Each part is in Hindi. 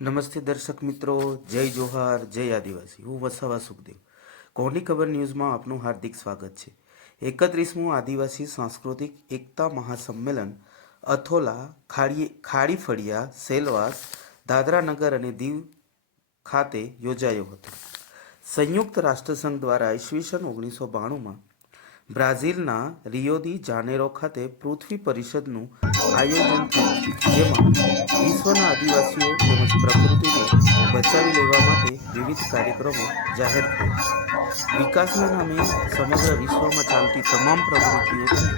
નમસ્તે દર્શક મિત્રો, જય જોહાર, જય આદિવાસી. હું વસાવા સુખદેવ. કોની ખબર ન્યૂઝમાં આપનું હાર્દિક સ્વાગત છે. 31મું આદિવાસી સાંસ્કૃતિક એકતા મહાસંમેલન અથોલા, ખાડીફળિયા, સેલવાસ, દાદરાનગર અને દીવ ખાતે યોજાયો હતો. સંયુક્ત રાષ્ટ્રસંઘ દ્વારા ઈસવીસન 1992માં બ્રાઝિલના રિયો દી જાનેરો ખાતે પૃથ્વી પરિષદનું આયોજન થયું, જેમાં વિશ્વના આદિવાસીઓ તેમજ પ્રકૃતિને બચાવી લેવા માટે વિવિધ કાર્યક્રમો જાહેર થયા. વિકાસના નામે સમગ્ર વિશ્વમાં ચાલતી તમામ પ્રવૃત્તિઓથી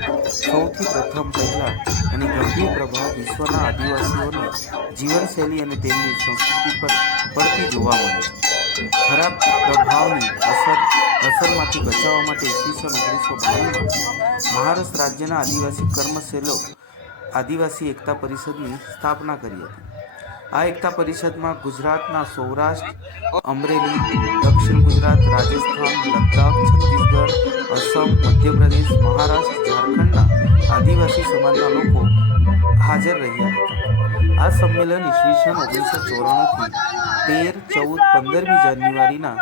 સૌથી પ્રથમ પહેલા અને ગંભીર પ્રભાવ વિશ્વના આદિવાસીઓની જીવનશૈલી અને તેમની સંસ્કૃતિ પર પડતી જોવા મળે છે. ખરાબ પ્રભાવની અસરમાંથી બચાવવા માટે ઈસવીસન 1992માં મહારાષ્ટ્ર રાજ્યના આદિવાસી કર્મશેલો આદિવાસી એકતા પરિષદની સ્થાપના કરી હતી. આ એકતા પરિષદમાં ગુજરાતના સૌરાષ્ટ્ર, અમરેલી, દક્ષિણ ગુજરાત, રાજસ્થાન, લદ્દાખ, છત્તીસગઢ, અસમ, મધ્યપ્રદેશ, મહારાષ્ટ્ર, ઝારખંડના આદિવાસી સમાજના લોકો હાજર રહ્યા હતા. આ સંમેલન ઈસવીસન 1994થી 13, 14, 15મી જાન્યુઆરીના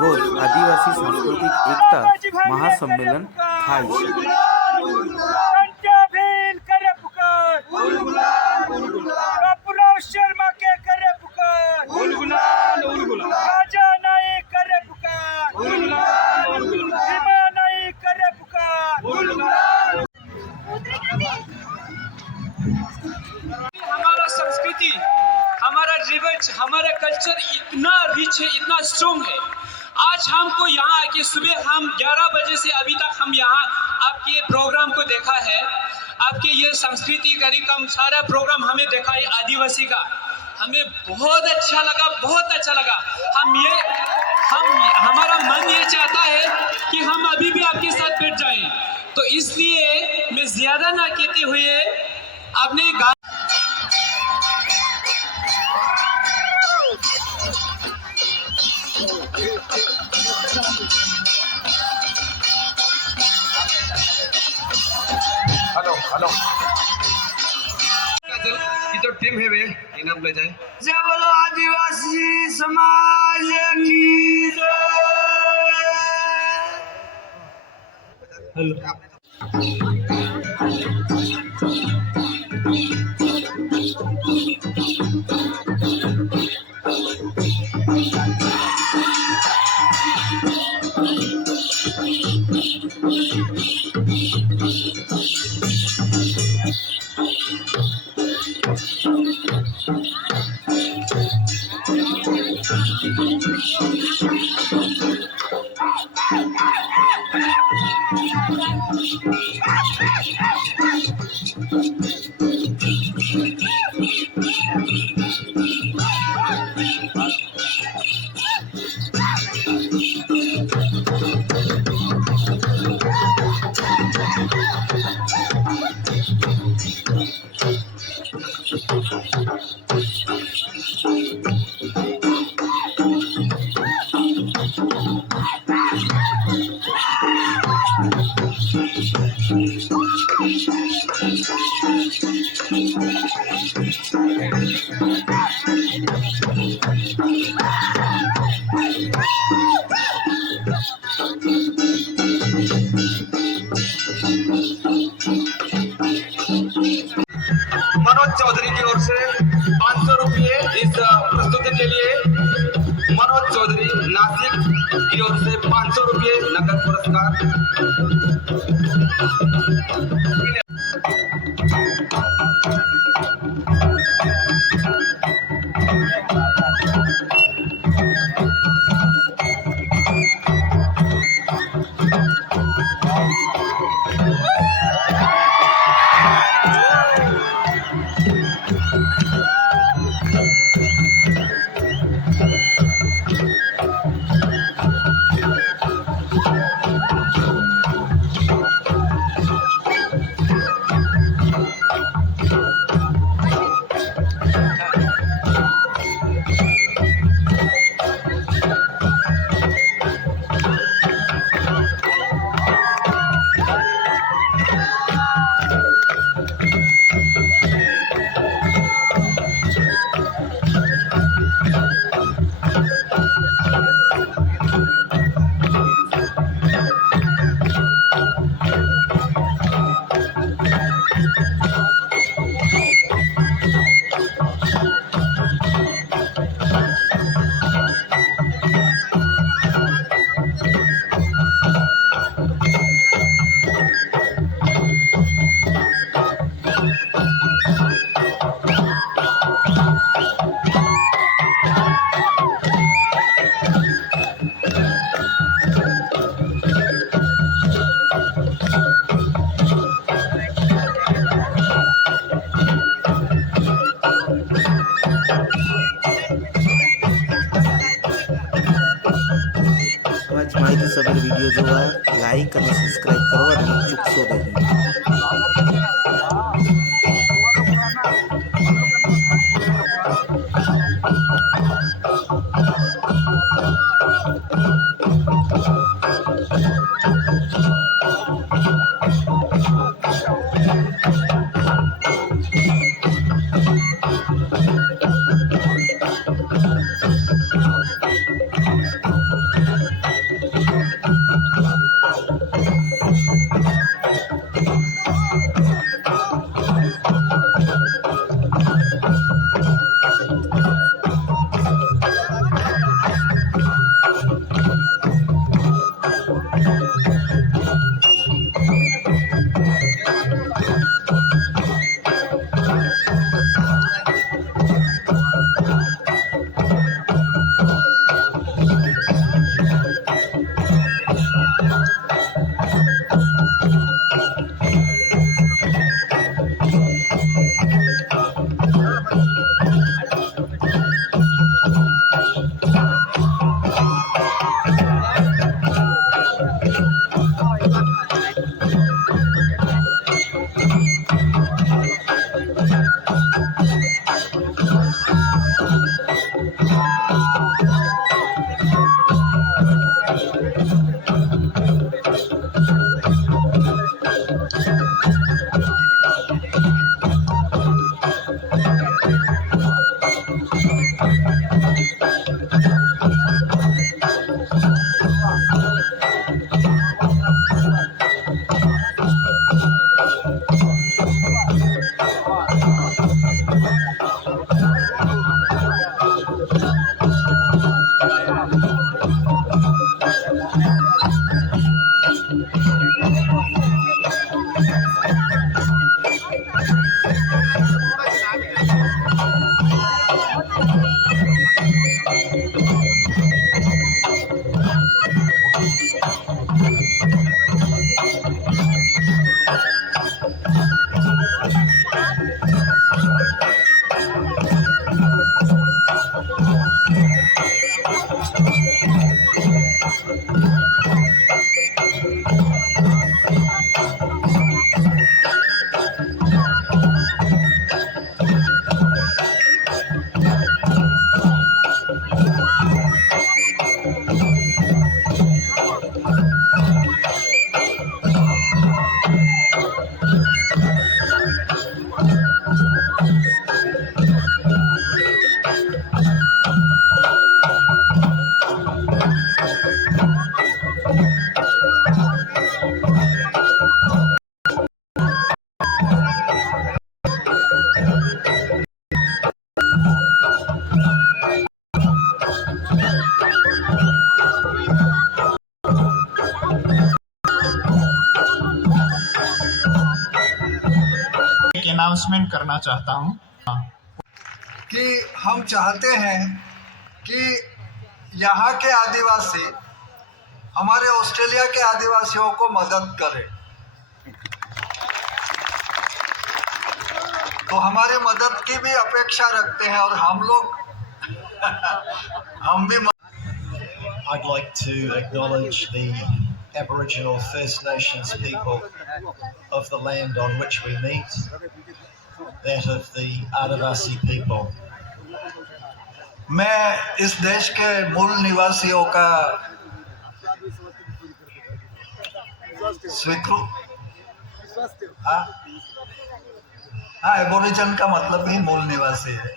રોજ આદિવાસી સાંસ્કૃતિક એકતા મહાસંમેલન થાય છે. हमारा संस्कृति, हमारा रिवाज, हमारा कल्चर इतना रिच है, इतना स्ट्रॉन्ग है. आज हमको यहाँ आके सुबह हम 11 बजे से अभी तक हम यहाँ आपके प्रोग्राम को देखा है. आपके ये संस्कृति कार्यक्रम सारा प्रोग्राम हमें देखा है आदिवासी का. हमें बहुत अच्छा लगा, बहुत अच्छा लगा. हमारा मन ये चाहता है कि हम अभी भी आपके साथ बैठ जाएं. तो इसलिए मैं ज्यादा ना कहते हुए आपने हेलो जो टीम है वे इनाम ले जाए. जय बोलो आदिवासी समाज की जय. मनोज चौधरी की ओर से 500 रुपये इस प्रस्तुति के लिए. मनोज चौधरी नासिक की ओर से 500 रुपये नकद पुरस्कार. આવા જ માહિતીસભર વિડીયો જોવા લાઈક અને સબસ્ક્રાઈબ કરવાનું ચૂકશો નહીં. अनाउंसमेंट करना चाहता हूं कि हम चाहते हैं कि यहाँ के आदिवासी हमारे ऑस्ट्रेलिया के आदिवासियों को मदद करें, तो हमारी मदद की भी अपेक्षा रखते हैं और हम लोग हम भी I'd like to acknowledge the Aboriginal First Nations people of the land on which we meet, that of the Adivasi people. मैं इस देश के मूल निवासियों का एबोरिजन का मतलब ही मूल निवासी है,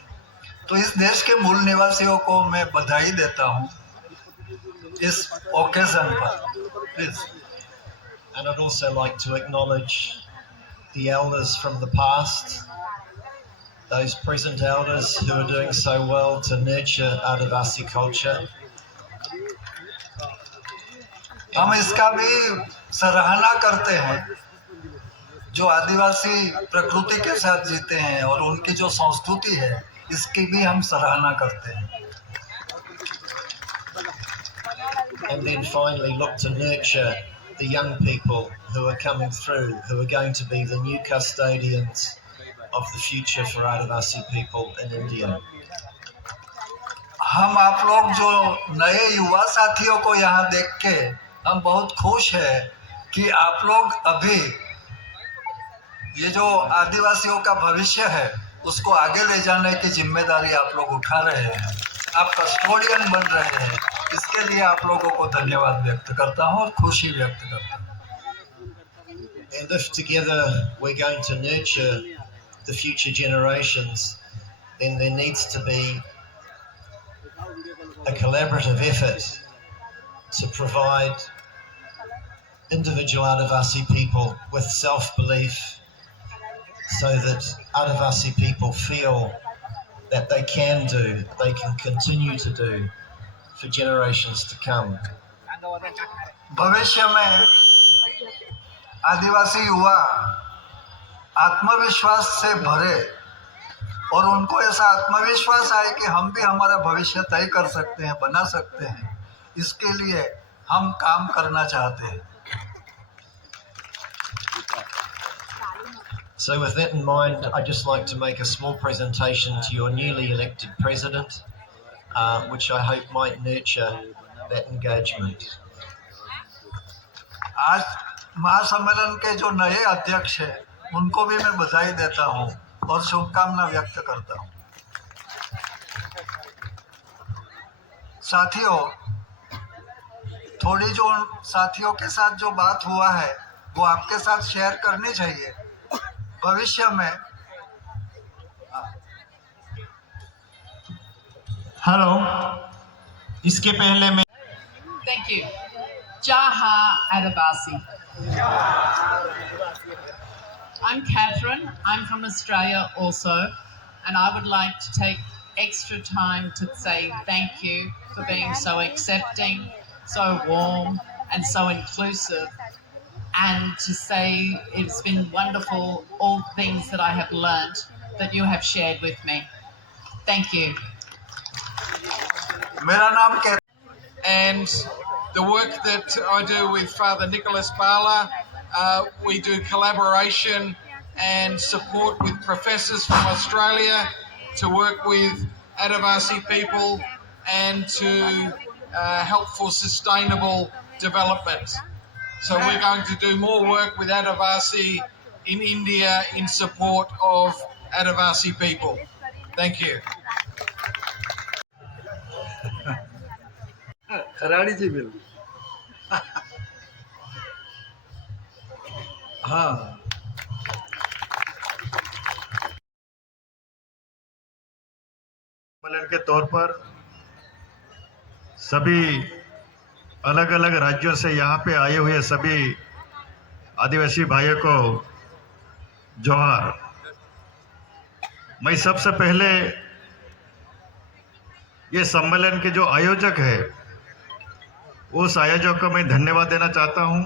तो इस देश के मूल निवासियों को मैं बधाई देता हूँ इस ओकेजन पर, please. And I'd also like to acknowledge the elders from the past, those present elders who are doing so well to nurture Adivasi culture. हम इसका भी सराहना करते हैं जो आदिवासी प्रकृति के साथ जीते हैं और उनकी जो संस्कृति है इसकी भी हम सराहना करते हैं. And then finally look to nurture the young people who are coming through, who are going to be the new custodians of the future for Adivasi people in India. हम आप लोग जो नए युवा साथियों को यहाँ देख के हम बहुत खुश है कि आप लोग अभी ये जो आदिवासियों का भविष्य है उसको आगे ले जाने की जिम्मेदारी आप लोग उठा रहे हैं, आप कस्टोडियन बन रहे हैं। इसके लिए आप लोगों को धन्यवाद व्यक्त करता हूँ और खुशी व्यक्त करता हूँ। And if together we're going to nurture the future generations, then there needs to be a collaborative effort to provide individual Adivasi people with self-belief so that Adivasi people feel that they can do, they can continue to do for generations to come. भविष्य में आदिवासी युवा आत्मविश्वास से भरे और उनको ऐसा आत्मविश्वास आए कि हम भी हमारा भविष्य तय कर सकते हैं, बना सकते हैं, इसके लिए हम काम करना चाहते हैं। So with that in mind, I'd just like to make a small presentation to your newly elected president, which I hope might nurture that engagement. आज महासम्मेलन के जो नए अध्यक्ष हैं उनको भी मैं बधाई देता हूं और शुभकामना व्यक्त करता हूं। साथियों, थोड़ी जो साथियों के साथ जो बात हुआ है वो आपके साथ शेयर करनी चाहिए। भविष्य में हेलो, इसके पहले मैं Thank you. Jaha Adivasi. I'm Catherine. I'm from Australia also, and I would like to take extra time to say thank you for being so accepting, so warm, and so inclusive, and to say it's been wonderful, all things that I have learnt that you have shared with me. Thank you. मेरा नाम Catherine and the work that I do with Father Nicholas Bala, we do collaboration and support with professors from Australia to work with Adivasi people and to help for sustainable development. So we're going to do more work with Adivasi in India in support of Adivasi people. Thank you. Kharadi ji बिल हाँ सम्मेलन के तौर पर सभी अलग अलग राज्यों से यहाँ पे आए हुए सभी आदिवासी भाइयों को जोहार। मैं सबसे पहले ये सम्मेलन के जो आयोजक है उस आयोजक को मैं धन्यवाद देना चाहता हूँ,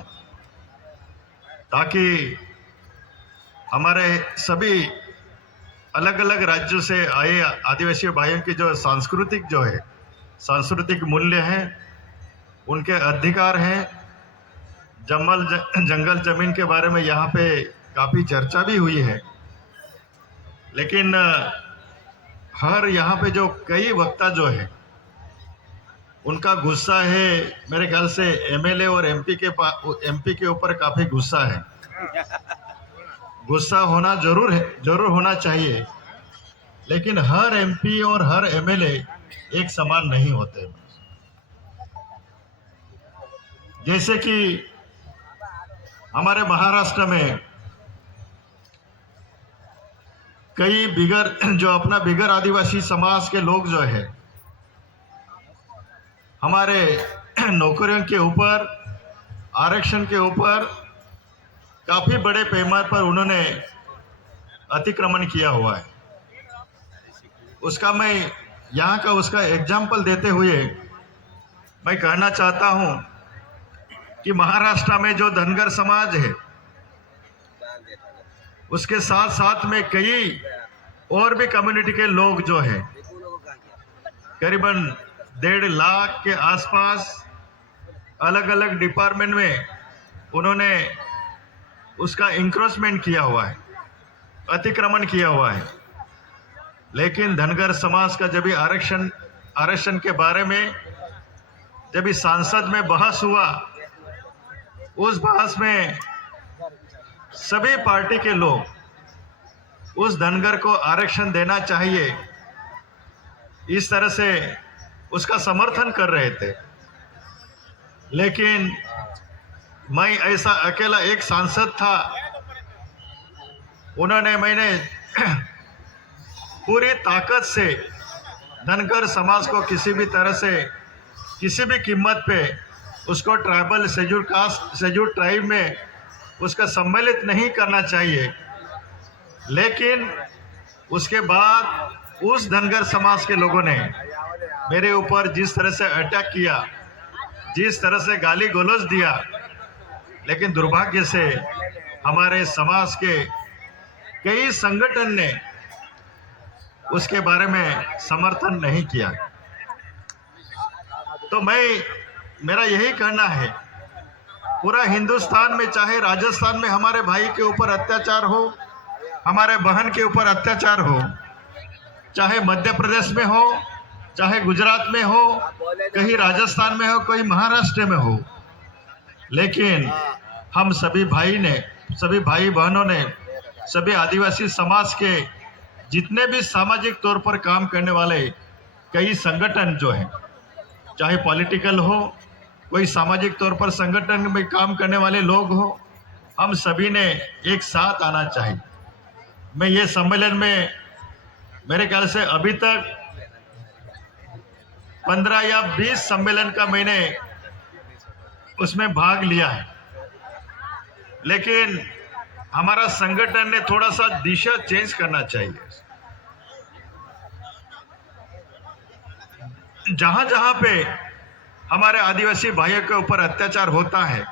ताकि हमारे सभी अलग अलग राज्यों से आए आदिवासी भाइयों की जो सांस्कृतिक मूल्य हैं, उनके अधिकार हैं, जंगल जमीन के बारे में यहाँ पे काफ़ी चर्चा भी हुई है। लेकिन हर यहाँ पे जो कई वक्ता जो है उनका गुस्सा है, मेरे ख्याल से एमएलए और एमपी के ऊपर काफ़ी गुस्सा है। गुस्सा होना जरूर होना चाहिए, लेकिन हर एमपी और हर एमएलए एक समान नहीं होते। जैसे कि हमारे महाराष्ट्र में कई बिगर आदिवासी समाज के लोग जो है हमारे नौकरियों के ऊपर, आरक्षण के ऊपर काफ़ी बड़े पैमाने पर उन्होंने अतिक्रमण किया हुआ है। उसका एग्जाम्पल देते हुए मैं कहना चाहता हूं कि महाराष्ट्र में जो धनगर समाज है उसके साथ साथ में कई और भी कम्युनिटी के लोग जो हैं, करीबन 1.5 लाख के आसपास अलग अलग डिपार्टमेंट में उन्होंने उसका इंक्रोचमेंट किया हुआ है। अतिक्रमण किया हुआ है। लेकिन धनगर समाज का जब भी आरक्षण के बारे में जब भी सांसद में बहस हुआ, उस बहस में सभी पार्टी के लोग उस धनगर को आरक्षण देना चाहिए इस तरह से उसका समर्थन कर रहे थे। लेकिन मैं ऐसा अकेला एक सांसद था, मैंने पूरी ताकत से धनगर समाज को किसी भी तरह से किसी भी कीमत पे उसको ट्राइबल शेड्यूल ट्राइब में उसका सम्मिलित नहीं करना चाहिए। लेकिन उसके बाद उस धनगर समाज के लोगों ने मेरे ऊपर जिस तरह से अटैक किया, जिस तरह से गाली गलौज दिया, लेकिन दुर्भाग्य से हमारे समाज के कई संगठन ने उसके बारे में समर्थन नहीं किया। तो मेरा यही कहना है, पूरा हिंदुस्तान में, चाहे राजस्थान में हमारे भाई के ऊपर अत्याचार हो, हमारे बहन के ऊपर अत्याचार हो, चाहे मध्य प्रदेश में हो, चाहे गुजरात में हो, कहीं राजस्थान में हो, कोई महाराष्ट्र में हो, लेकिन हम सभी भाई बहनों ने, सभी आदिवासी समाज के जितने भी सामाजिक तौर पर काम करने वाले कई संगठन जो हैं, चाहे पॉलिटिकल हो, कोई सामाजिक तौर पर संगठन में काम करने वाले लोग हो, हम सभी ने एक साथ आना चाहिए। मैं ये सम्मेलन में मेरे ख्याल से अभी तक 15 या 20 सम्मेलन का मैंने उसमें भाग लिया है, लेकिन हमारा संगठन ने थोड़ा सा दिशा चेंज करना चाहिए। जहां जहां पे हमारे आदिवासी भाइयों के ऊपर अत्याचार होता है,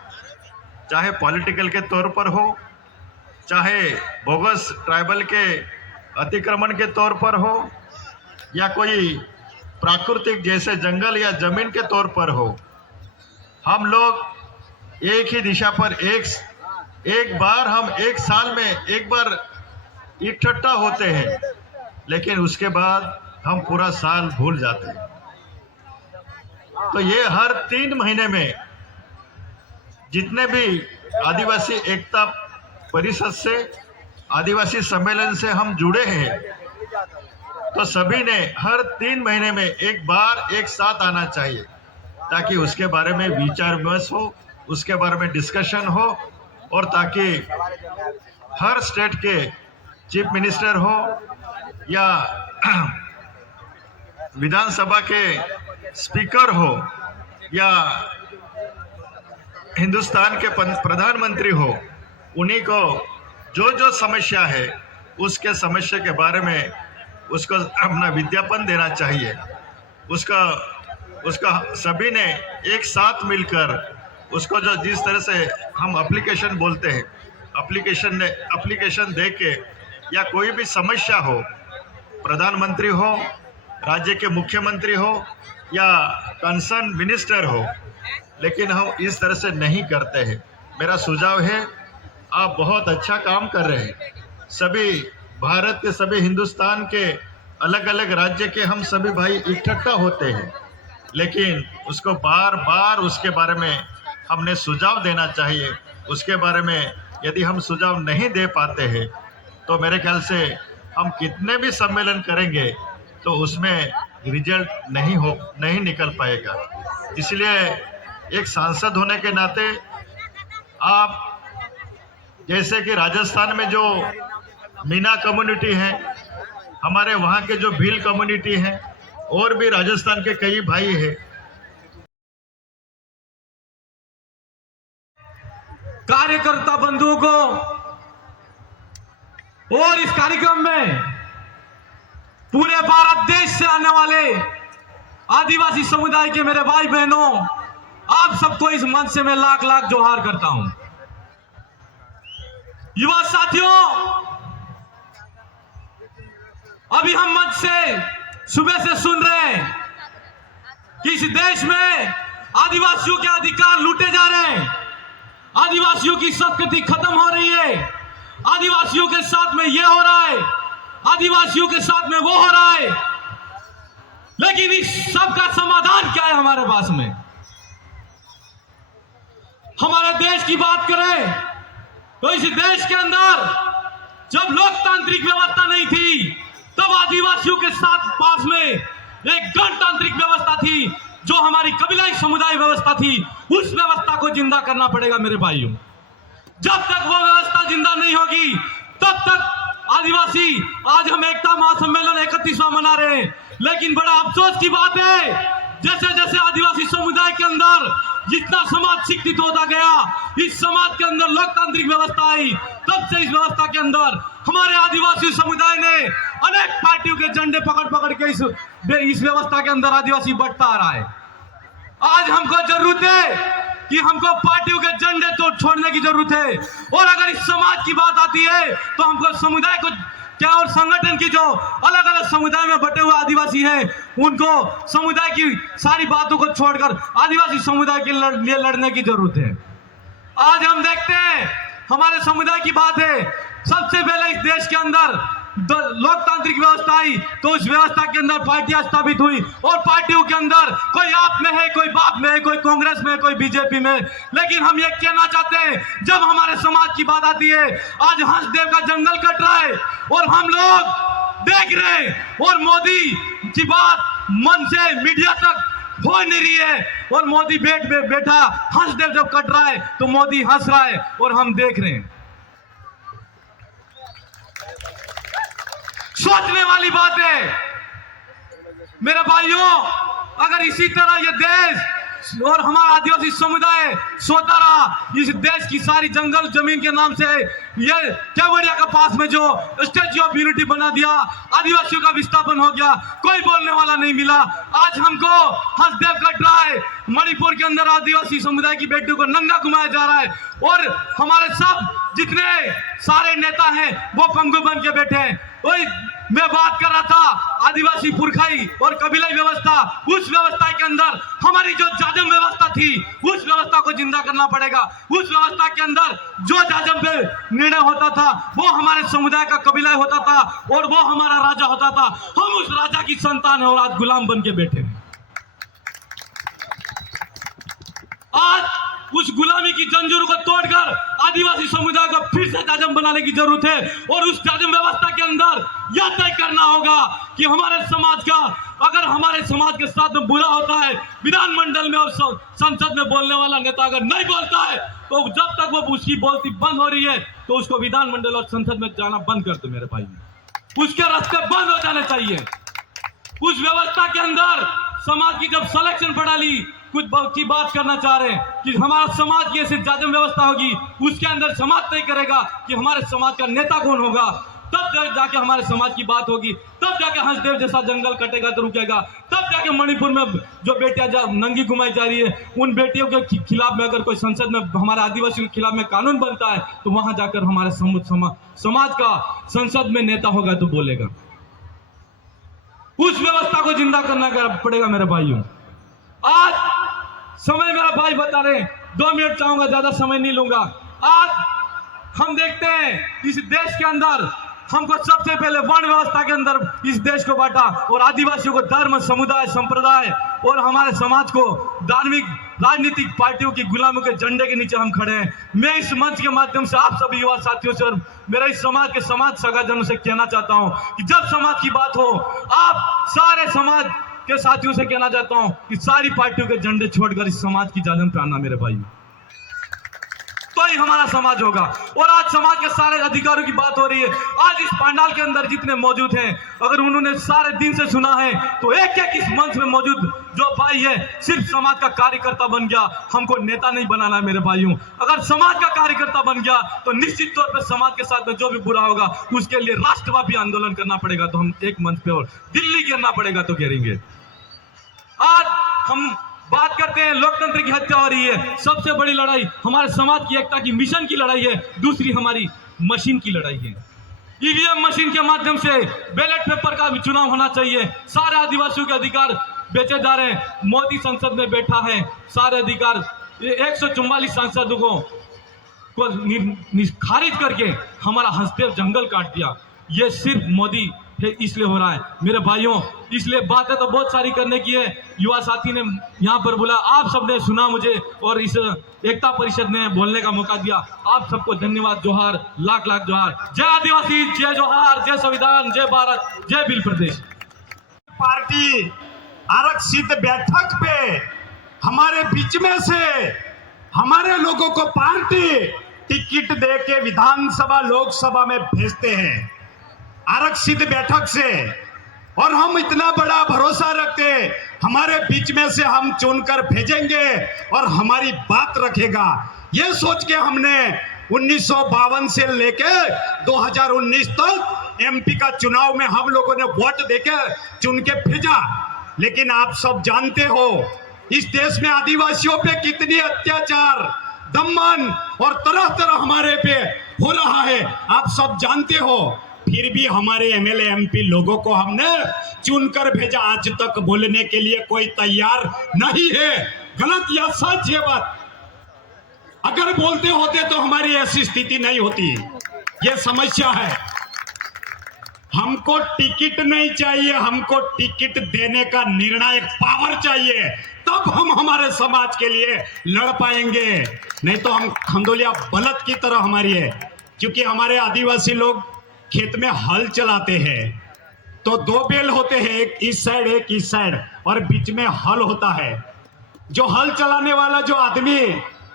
चाहे पॉलिटिकल के तौर पर हो, चाहे बोगस ट्राइबल के अतिक्रमण के तौर पर हो, या कोई प्राकृतिक जैसे जंगल या जमीन के तौर पर हो, हम लोग एक ही दिशा पर एक बार हम एक साल में एक बार इकट्ठा होते हैं, लेकिन उसके बाद हम पूरा साल भूल जाते हैं। तो ये हर 3 महीने में जितने भी आदिवासी एकता परिषद से, आदिवासी सम्मेलन से हम जुड़े हैं, तो सभी ने हर 3 महीने में एक बार एक साथ आना चाहिए, ताकि उसके बारे में विचार विमर्श हो, उसके बारे में डिस्कशन हो, और ताकि हर स्टेट के चीफ मिनिस्टर हो या विधानसभा के स्पीकर हो या हिंदुस्तान के प्रधानमंत्री हो, उन्हीं को जो समस्या है उसके समस्या के बारे में उसको अपना विज्ञापन देना चाहिए। उसका सभी ने एक साथ मिलकर उसको जो जिस तरह से हम एप्लीकेशन बोलते हैं, एप्लीकेशन दे के, या कोई भी समस्या हो, प्रधानमंत्री हो, राज्य के मुख्यमंत्री हो या कंसर्न मिनिस्टर हो, लेकिन हम इस तरह से नहीं करते हैं। मेरा सुझाव है, आप बहुत अच्छा काम कर रहे हैं। सभी भारत के, सभी हिंदुस्तान के अलग अलग राज्य के हम सभी भाई इकट्ठा होते हैं, लेकिन उसको बार बार उसके बारे में हमने सुझाव देना चाहिए। उसके बारे में यदि हम सुझाव नहीं दे पाते हैं, तो मेरे ख्याल से हम कितने भी सम्मेलन करेंगे तो उसमें रिजल्ट नहीं निकल पाएगा। इसलिए एक सांसद होने के नाते, आप जैसे कि राजस्थान में जो मीना कम्युनिटी है, हमारे वहाँ के जो भील कम्युनिटी है, और भी राजस्थान के कई भाई हैं, कार्यकर्ता बंधुओं को और इस कार्यक्रम में पूरे भारत देश से आने वाले आदिवासी समुदाय के मेरे भाई बहनों, आप सबको इस मंच से मैं लाख लाख जोहार करता हूं। युवा साथियों, अभी हम मंच से सुबह से सुन रहे हैं कि इस देश में आदिवासियों के अधिकार लूटे जा रहे हैं, आदिवासियों की संस्कृति खत्म हो रही है, आदिवासियों के साथ में ये हो रहा है, आदिवासियों के साथ में वो हो रहा है, लेकिन इस सब का समाधान क्या है हमारे पास में? हमारे देश की बात करें तो इस देश के अंदर जब लोकतांत्रिक व्यवस्था नहीं थी, तब आदिवासियों के साथ पास में एक गणतांत्रिक व्यवस्था थी, जो हमारी कबीलाई समुदाय व्यवस्था थी। उस व्यवस्था को जिंदा करना पड़ेगा मेरे भाइयों। जब तक वो व्यवस्था जिंदा नहीं होगी, तब तक आदिवासी, आज हम एकता महासम्मेलन 31वां मना रहे हैं, लेकिन बड़ा अफसोस की बात है, जैसे जैसे आदिवासी समुदाय के अंदर जितना समाज शिक्षित होता गया, इस समाज के अंदर लोकतांत्रिक व्यवस्था आई, तब से इस व्यवस्था के अंदर हमारे आदिवासी समुदाय ने अनेक पार्टियों के झंडे पकड़ पकड़ के इस व्यवस्था के अंदर आदिवासी बढ़ता आ रहा है। आज हमको जरूरत है कि हमको पार्टियों के झंडे तो छोड़ने की जरूरत है, और अगर इस समाज की बात आती है तो हमको समुदाय को क्या, और संगठन की जो अलग अलग समुदाय में बटे हुए आदिवासी हैं, उनको समुदाय की सारी बातों को छोड़कर आदिवासी समुदाय के लिए लड़ने की जरूरत है। आज हम देखते हैं, हमारे समुदाय की बात है, सबसे पहले इस देश के अंदर लोकतांत्रिक व्यवस्था आई, तो उस व्यवस्था के अंदर पार्टियां स्थापित हुई, और पार्टियों के अंदर कोई आप में है, कोई बाप में है, कोई कांग्रेस में, कोई बीजेपी में। लेकिन हम ये कहना चाहते हैं, जब हमारे समाज की बात आती है, आज हंसदेव का जंगल कट रहा है और हम लोग देख रहे हैं, और मोदी की बात मन से मीडिया तक हो नहीं रही है, और मोदी बैठा हंसदेव जब कट रहा है तो मोदी हंस रहा है और हम देख रहे हैं। सोचने वाली बात है मेरे भाइयों, अगर इसी तरह ये देश और हमारा आदिवासी समुदाय सोता रहा, इस देश की सारी जंगल जमीन के नाम से ये केवड़िया के पास में जो स्टैच्यू ऑफ यूनिटी बना दिया, आदिवासियों का विस्थापन हो गया, कोई बोलने वाला नहीं मिला। आज हमको हंसदेव कट रहा है, मणिपुर के अंदर आदिवासी समुदाय की बेटियों को नंगा घुमाया जा रहा है, और हमारे सब जितने सारे नेता हैं वो पंगु बन के बैठे हैं। वही मैं बात कर रहा था, आदिवासी पुरखाई और कबीलाई व्यवस्था, उस व्यवस्था के अंदर हमारी जो जाजम व्यवस्था थी, उस व्यवस्था को जिंदा करना पड़ेगा। उस व्यवस्था के अंदर जो जाजम पे निर्णय होता था, वो हमारे समुदाय का कबीलाई होता था, और वो हमारा राजा होता था। हम उस राजा की संतान है और आज गुलाम बन के बैठे हैं। आज उस गुलामी की जंजीरों को तोड़कर आदिवासी समुदाय को फिर से जाजम बनाने की जरूरत है, और उस जाजम व्यवस्था के अंदर यह तय करना होगा कि हमारे समाज का, अगर हमारे समाज के साथ में बुरा होता है, विधानमंडल में और संसद में बोलने वाला नेता अगर नहीं बोलता है, तो जब तक वो उसकी बोलती बंद हो रही है, तो उसको विधानमंडल और संसद में जाना बंद कर दो मेरे भाई। उसके रास्ते बंद हो जाने चाहिए। उस व्यवस्था के अंदर समाज की जब सिलेक्शन प्रणाली कुछ की बात करना चाह रहे हैं कि हमारा समाज की ऐसी जाजम व्यवस्था होगी, उसके अंदर समाज तय करेगा कि हमारे समाज का नेता कौन होगा, तब जाके हमारे समाज की बात होगी, तब जाके हंसदेव जैसा जंगल कटेगा तो रुकेगा, तब जाके मणिपुर में जो बेटियां नंगी घुमाई जा रही है, उन बेटियों के खिलाफ में अगर कोई संसद में हमारे आदिवासियों के खिलाफ में कानून बनता है, तो वहां जाकर हमारे समाज का संसद में नेता होगा तो बोलेगा। उस व्यवस्था को जिंदा करना पड़ेगा मेरे भाइयों। आज समय मेरा भाई बता रहे हैं, 2 मिनट चाहूंगा, ज्यादा समय नहीं लूंगा। आज हम देखते हैं इस देश के अंदर हमको सबसे पहले वर्ण व्यवस्था के अंदर इस देश को बांटा, और आदिवासियों को धर्म, समुदाय, संप्रदाय और हमारे समाज को धार्मिक राजनीतिक पार्टियों की गुलामों के झंडे के नीचे हम खड़े हैं। मैं इस मंच के माध्यम से आप सभी युवा साथियों से और मेरे इस समाज के समाज सगाजनों से कहना चाहता हूं कि जब समाज की बात हो, आप सारे समाज के साथियों से कहना चाहता हूं कि सारी पार्टियों के झंडे छोड़कर इस समाज की जाजम पे आना मेरे भाई, तो ही हमारा समाज होगा। और आज समाज के सारे अधिकारों की बात हो रही है। आज इस पंडाल के अंदर जितने मौजूद हैं, अगर उन्होंने सारे दिन से सुना है, तो एक एक इस मंच में मौजूद जो भाई है सिर्फ समाज का कार्यकर्ता बन गया। हमको नेता नहीं बनाना है मेरे भाइयों। अगर समाज का कार्यकर्ता बन गया तो निश्चित तौर पर समाज के साथ में जो भी बुरा होगा उसके लिए राष्ट्रव्यापी आंदोलन करना पड़ेगा। तो हम एक मंच पे और दिल्ली गिरना पड़ेगा तो गिरेंगे। आज हम बात करते हैं लोकतंत्र की हत्या हो रही है। सबसे बड़ी लड़ाई हमारे समाज की एकता की मिशन की लड़ाई है, दूसरी हमारी मशीन की लड़ाई है। ईवीएम मशीन के माध्यम से बैलेट पेपर का भी चुनाव होना चाहिए। सारे आदिवासियों के अधिकार बेचे जा रहे हैं। मोदी संसद में बैठा है, सारे अधिकार 144 सांसदों को को खारिज करके हमारा हंसदेव जंगल काट दिया। ये सिर्फ मोदी है इसलिए हो रहा है मेरे भाइयों। इसलिए बातें तो बहुत सारी करने की है, युवा साथी ने यहाँ पर बोला, आप सबने सुना मुझे और इस एकता परिषद ने बोलने का मौका दिया। आप सबको धन्यवाद, जोहार, लाख लाख जोहार। जय आदिवासी, जय जोहार, जय संविधान, जय भारत, जय भील प्रदेश। पार्टी आरक्षित बैठक पे हमारे बीच में से हमारे लोगों को पार्टी टिकट दे के विधानसभा लोकसभा में भेजते हैं आरक्षित बैठक से, और हम इतना बड़ा भरोसा रखते हमारे बीच में से हम चुनकर भेजेंगे और हमारी बात रखेगा। ये सोच के हमने 1952 से लेके 2019 तक एमपी का चुनाव में हम लोगों ने वोट देकर चुन के भेजा। लेकिन आप सब जानते हो इस देश में आदिवासियों पे कितनी अत्याचार, दमन और तरह तरह हमारे पे हो रहा है, आप सब जानते हो। फिर भी हमारे एमएलए एमपी लोगों को हमने चुनकर भेजा, आज तक बोलने के लिए कोई तैयार नहीं है। गलत या सच ये बात? अगर बोलते होते तो हमारी ऐसी स्थिति नहीं होती। ये समस्या है। हमको टिकट नहीं चाहिए, हमको टिकट देने का निर्णायक पावर चाहिए, तब हम हमारे समाज के लिए लड़ पाएंगे। नहीं तो हम खंडोलिया बलद की तरह हमारी है। क्योंकि हमारे आदिवासी लोग खेत में हल चलाते हैं तो दो बैल होते हैं, एक इस साइड एक इस साइड, और बीच में हल होता है। जो हल चलाने वाला जो आदमी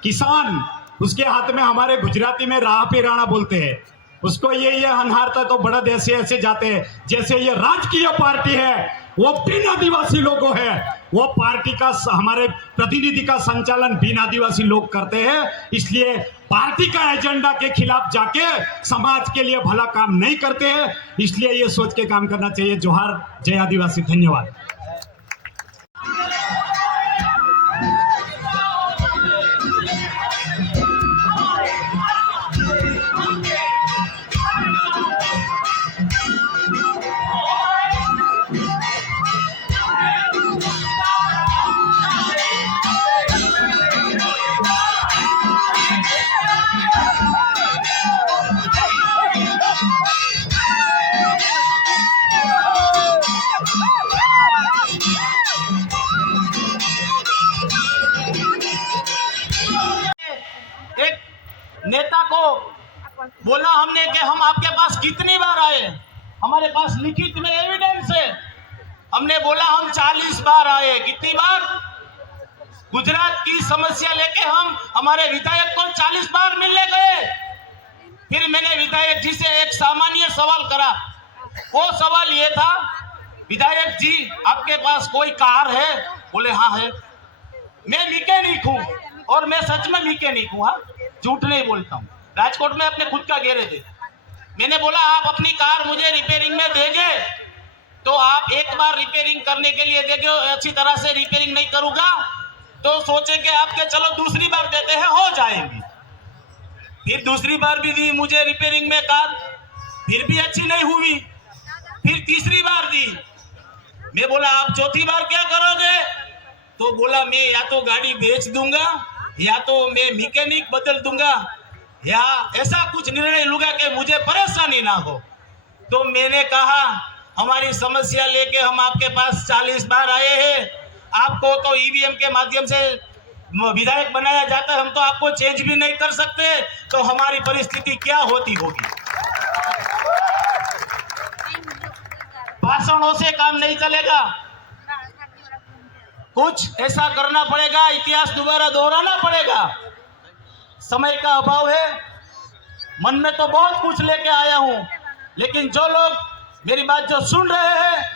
किसान, उसके हाथ में हमारे गुजराती में राह पे राणा बोलते हैं, उसको ये अनहारता तो बड़द ऐसे ऐसे जाते हैं। जैसे ये राजकीय पार्टी है वो बिन आदिवासी लोगों है, वो पार्टी का हमारे प्रतिनिधि का संचालन बिन आदिवासी लोग करते हैं। इसलिए पार्टी का एजेंडा के खिलाफ जाके समाज के लिए भला काम नहीं करते हैं। इसलिए ये सोच के काम करना चाहिए। जोहार, जय आदिवासी, धन्यवाद। नेता को बोला हमने कि हम आपके पास कितनी बार आए, हमारे पास लिखित में एविडेंस है। हमने बोला हम 40 बार आए। कितनी बार? गुजरात की समस्या लेके हम हमारे विधायक को 40 बार मिलने गए। फिर मैंने विधायक जी से एक सामान्य सवाल करा। वो सवाल ये था, विधायक जी आपके पास कोई कार है? बोले हाँ है। मैं मैकेनिक हूँ और मैं सच में मैकेनिक हूँ, हाँ झूठ नहीं बोलता हूँ। राजकोट में अपने खुद का गैरेज है। मैंने बोला आप अपनी कार मुझे रिपेयरिंग में देंगे तो आप एक बार रिपेयरिंग करने के लिए देंगे, अच्छी तरह से रिपेयरिंग नहीं करूंगा तो सोचेंगे आपके, चलो दूसरी बार देते हैं, हो जाएंगी। फिर दूसरी बार भी दी मुझे रिपेयरिंग में कार, फिर भी अच्छी नहीं हुई। फिर तीसरी बार दी। मैं बोला आप चौथी बार क्या करोगे? तो बोला मैं या तो गाड़ी बेच दूंगा या तो मैं मैकेनिक बदल दूंगा या ऐसा कुछ निर्णय लूंगा कि मुझे परेशानी ना हो। तो मैंने कहा हमारी समस्या लेके हम आपके पास 40 बार आए हैं, आपको तो ईवीएम के माध्यम से विधायक बनाया जाता है, हम तो आपको चेंज भी नहीं कर सकते, तो हमारी परिस्थिति क्या होती होगी। भाषणों से काम नहीं चलेगा, कुछ ऐसा करना पड़ेगा, इतिहास दोबारा दोहराना पड़ेगा। समय का अभाव है, मन में तो बहुत कुछ लेके आया हूं, लेकिन जो लोग मेरी बात जो सुन रहे हैं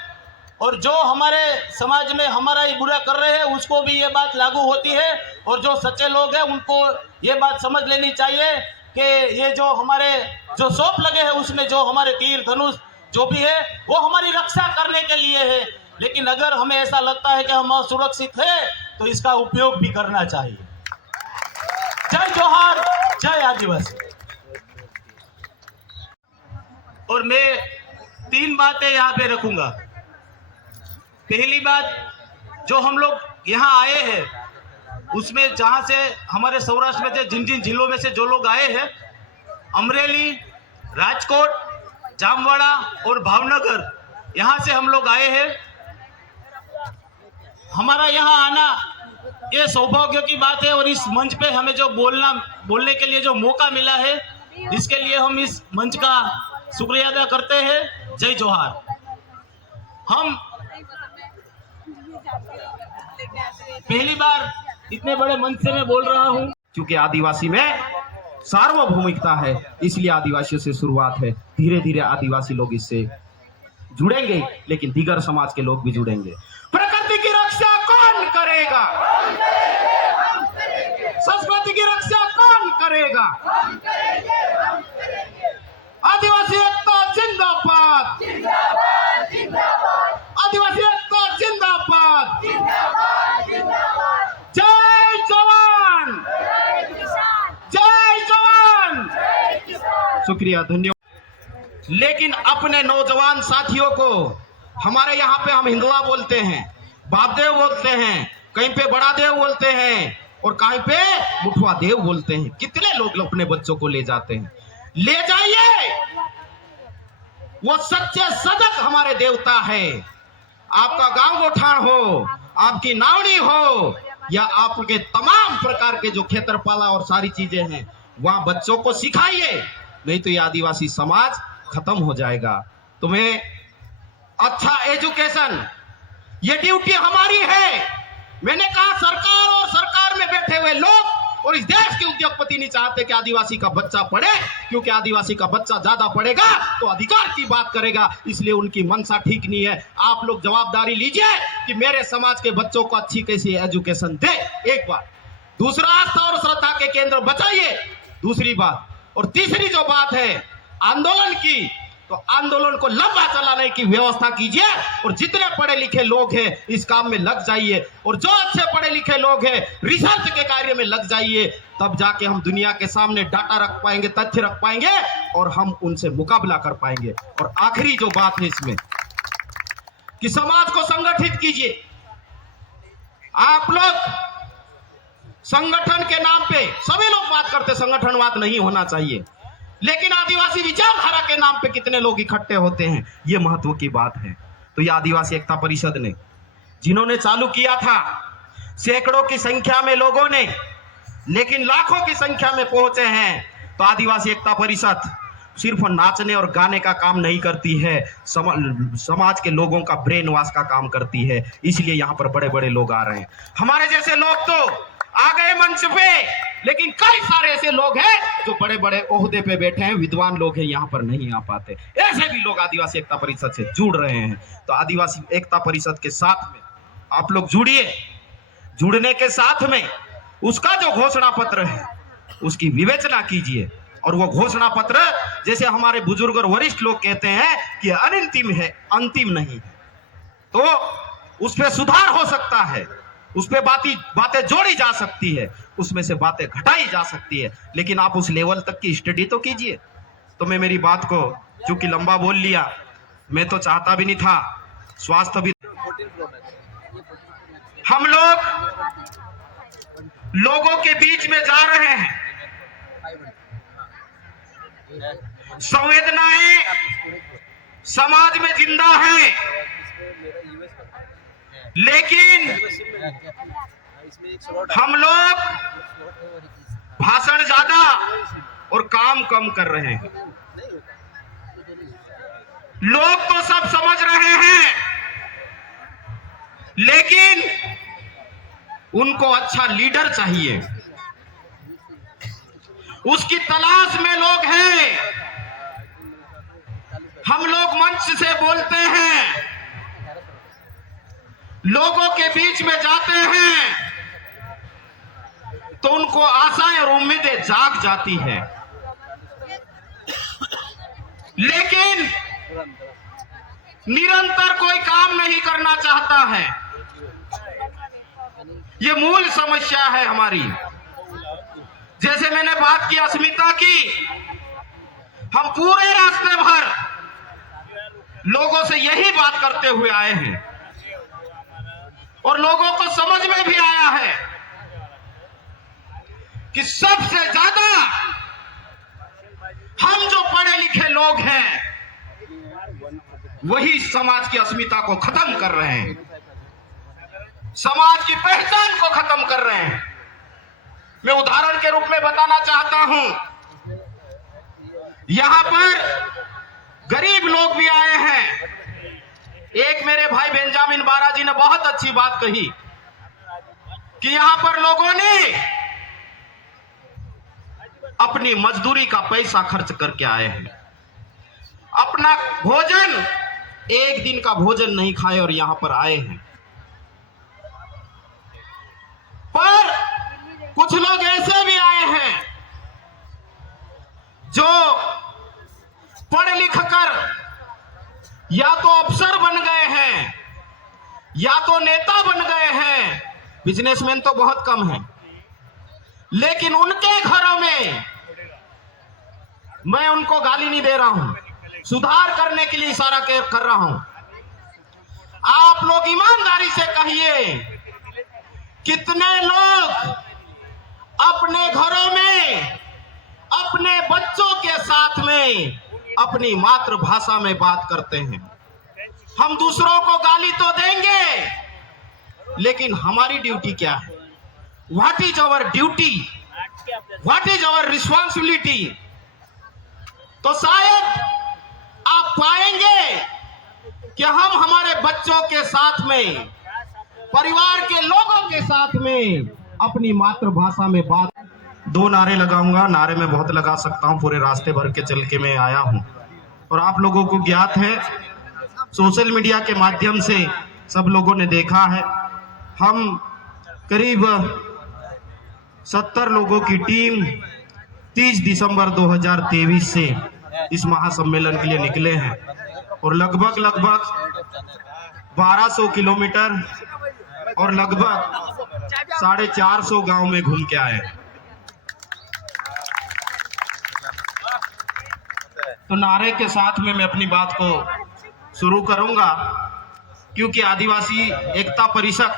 और जो हमारे समाज में हमारा ही बुरा कर रहे हैं उसको भी ये बात लागू होती है, और जो सच्चे लोग हैं उनको ये बात समझ लेनी चाहिए कि ये जो हमारे जो सौंप लगे हैं उसमें जो हमारे तीर धनुष जो भी है वो हमारी रक्षा करने के लिए है। लेकिन अगर हमें ऐसा लगता है कि हम असुरक्षित है तो इसका उपयोग भी करना चाहिए। जय जोहार, जय आदिवासी। और मैं 3 बातें यहाँ पे रखूंगा। पहली बात, जो हम लोग यहाँ आए हैं उसमें जहाँ से हमारे सौराष्ट्र में से जिन जिन जिलों में से जो लोग आए हैं, अमरेली, राजकोट, जामवाड़ा और भावनगर, यहाँ से हम लोग आए हैं। हमारा यहाँ आना ये सौभाग्य की बात है और इस मंच पे हमें जो बोलने के लिए जो मौका मिला है, इसके लिए हम इस मंच का शुक्रिया अदा करते हैं। जय जोहार। हम पहली बार इतने बड़े मंच से मैं बोल रहा हूँ, क्योंकि आदिवासी में सार्वभौमिकता है, इसलिए आदिवासियों से शुरुआत है। धीरे धीरे आदिवासी लोग इससे जुड़ेंगे, लेकिन दीगर समाज के लोग भी जुड़ेंगे। प्रकृति की रक्षा कौन करेगा? संस्कृति की रक्षा कौन करेगा? आदिवासी एकता जिंदाबाद, आदिवासी एकता जिंदाबाद, जय जवान, जय जवान। शुक्रिया, धन्यवाद। लेकिन अपने नौजवान साथियों को, हमारे यहाँ पे हम हिंदुआ बोलते हैं, बाप देव बोलते हैं, कहीं पे बड़ा देव बोलते हैं और कहीं पे मुठवा देव बोलते हैं। कितने लोग अपने बच्चों को ले जाते हैं। ले जाइए, वो सच्चे सजग हमारे देवता है। आपका गांव गोठान हो, आपकी नावड़ी हो, या आपके तमाम प्रकार के जो खेतरपाला और सारी चीजें हैं, वहां बच्चों को सिखाइए, नहीं तो ये आदिवासी समाज खत्म हो जाएगा। तुम्हें अच्छा एजुकेशन, ये ड्यूटी हमारी है। मैंने कहा सरकार और सरकार में बैठे हुए लोग और इस देश के उद्योगपति नहीं चाहते कि आदिवासी का बच्चा पढ़े, क्योंकि आदिवासी का बच्चा ज्यादा पढ़ेगा तो अधिकार की बात करेगा, इसलिए उनकी मनसा ठीक नहीं है। आप लोग जवाबदारी लीजिए कि मेरे समाज के बच्चों को अच्छी कैसी एजुकेशन दे, एक बात। दूसरा, आस्था और श्रद्धा के केंद्र बचाइए, दूसरी बात। और तीसरी जो बात है आंदोलन की, तो आंदोलन को लंबा चलाने की व्यवस्था कीजिए और जितने पढ़े लिखे लोग हैं इस काम में लग जाइए, और जो अच्छे पढ़े लिखे लोग हैं रिसर्च के कार्य में लग जाइए। तब जाके हम दुनिया के सामने डाटा रख पाएंगे, तथ्य रख पाएंगे और हम उनसे मुकाबला कर पाएंगे। और आखिरी जो बात है इसमें कि समाज को संगठित कीजिए। आप लोग संगठन के नाम पे सभी लोग बात करते, संगठनवाद नहीं होना चाहिए, लेकिन आदिवासी विचारधारा के नाम पे कितने लोग इकट्ठे होते हैं, ये महत्व की बात है। तो ये आदिवासी एकता परिषद ने, जिन्होंने चालू किया था, सैकड़ों की संख्या में लोगों ने, लेकिन लाखों की संख्या में पहुंचे हैं। तो आदिवासी एकता परिषद सिर्फ नाचने और गाने का काम नहीं करती है, समाज के लोगों का ब्रेन वॉश का काम करती है। इसलिए यहाँ पर बड़े बड़े लोग आ रहे हैं। हमारे जैसे लोग तो आ गए मंच पे, लेकिन कई सारे ऐसे लोग हैं जो बड़े बड़े ओहदे पे बैठे हैं, विद्वान लोग हैं, यहाँ पर नहीं आ पाते। ऐसे भी लोग आदिवासी एकता परिषद से जुड़ रहे हैं। तो आदिवासी एकता परिषद के साथ में आप लोग जुड़िए। जुड़ने के साथ में उसका जो घोषणा पत्र है उसकी विवेचना कीजिए, और वो घोषणा पत्र जैसे हमारे बुजुर्ग और वरिष्ठ लोग कहते हैं कि अनंतिम है, अंतिम नहीं। तो उस पर सुधार हो सकता है, उस पे बातें जोड़ी जा सकती है, उसमें से बातें घटाई जा सकती है, लेकिन आप उस लेवल तक की स्टडी तो कीजिए। तो मैं मेरी बात को चूंकि लंबा बोल लिया, मैं तो चाहता भी नहीं था, स्वास्थ्य भी। हम लोगों के बीच में जा रहे हैं, संवेदनाएं समाज में जिंदा है, लेकिन हम लोग भाषण ज्यादा और काम कम कर रहे हैं। लोग तो सब समझ रहे हैं, लेकिन उनको अच्छा लीडर चाहिए, उसकी तलाश में लोग हैं। हम लोग मंच से बोलते हैं, लोगों के बीच में जाते हैं, तो उनको आशाएं और उम्मीदें जाग जाती हैं, लेकिन निरंतर कोई काम नहीं करना चाहता है। ये मूल समस्या है हमारी। जैसे मैंने बात की अस्मिता की, हम पूरे रास्ते भर लोगों से यही बात करते हुए आए हैं और लोगों को समझ में भी आया है कि सबसे ज्यादा हम जो पढ़े लिखे लोग हैं वही समाज की अस्मिता को खत्म कर रहे हैं, समाज की पहचान को खत्म कर रहे हैं। मैं उदाहरण के रूप में बताना चाहता हूं, यहां पर गरीब लोग भी आए हैं। एक मेरे भाई बेंजामिन बारा जी ने बहुत अच्छी बात कही कि यहां पर लोगों ने अपनी मजदूरी का पैसा खर्च करके आए हैं, अपना भोजन, एक दिन का भोजन नहीं खाए और यहां पर आए हैं। पर कुछ लोग ऐसे भी आए हैं जो पढ़ लिख कर या तो अफसर बन गए हैं या तो नेता बन गए हैं, बिजनेसमैन तो बहुत कम हैं, लेकिन उनके घरों में मैं उनको गाली नहीं दे रहा हूं, सुधार करने के लिए इशारा कर रहा हूं। आप लोग ईमानदारी से कहिए, कितने लोग अपने घरों में अपने बच्चों के साथ में अपनी मातृभाषा में बात करते हैं? हम दूसरों को गाली तो देंगे, लेकिन हमारी ड्यूटी क्या है? What is our duty, what is our responsibility? तो शायद आप पाएंगे कि हम हमारे बच्चों के साथ में, परिवार के लोगों के साथ में अपनी मातृभाषा में बात। 2 नारे लगाऊंगा, नारे में बहुत लगा सकता हूं, पूरे रास्ते भर के चल के मैं आया हूं। और आप लोगों को ज्ञात है, सोशल मीडिया के माध्यम से सब लोगों ने देखा है, हम करीब 70 लोगों की टीम 30 दिसंबर 2023 से इस महासम्मेलन के लिए निकले हैं और लगभग 1200 किलोमीटर और लगभग 450 गांव में घूम के आए। तो नारे के साथ में मैं अपनी बात को शुरू करूंगा, क्योंकि आदिवासी एकता परिषद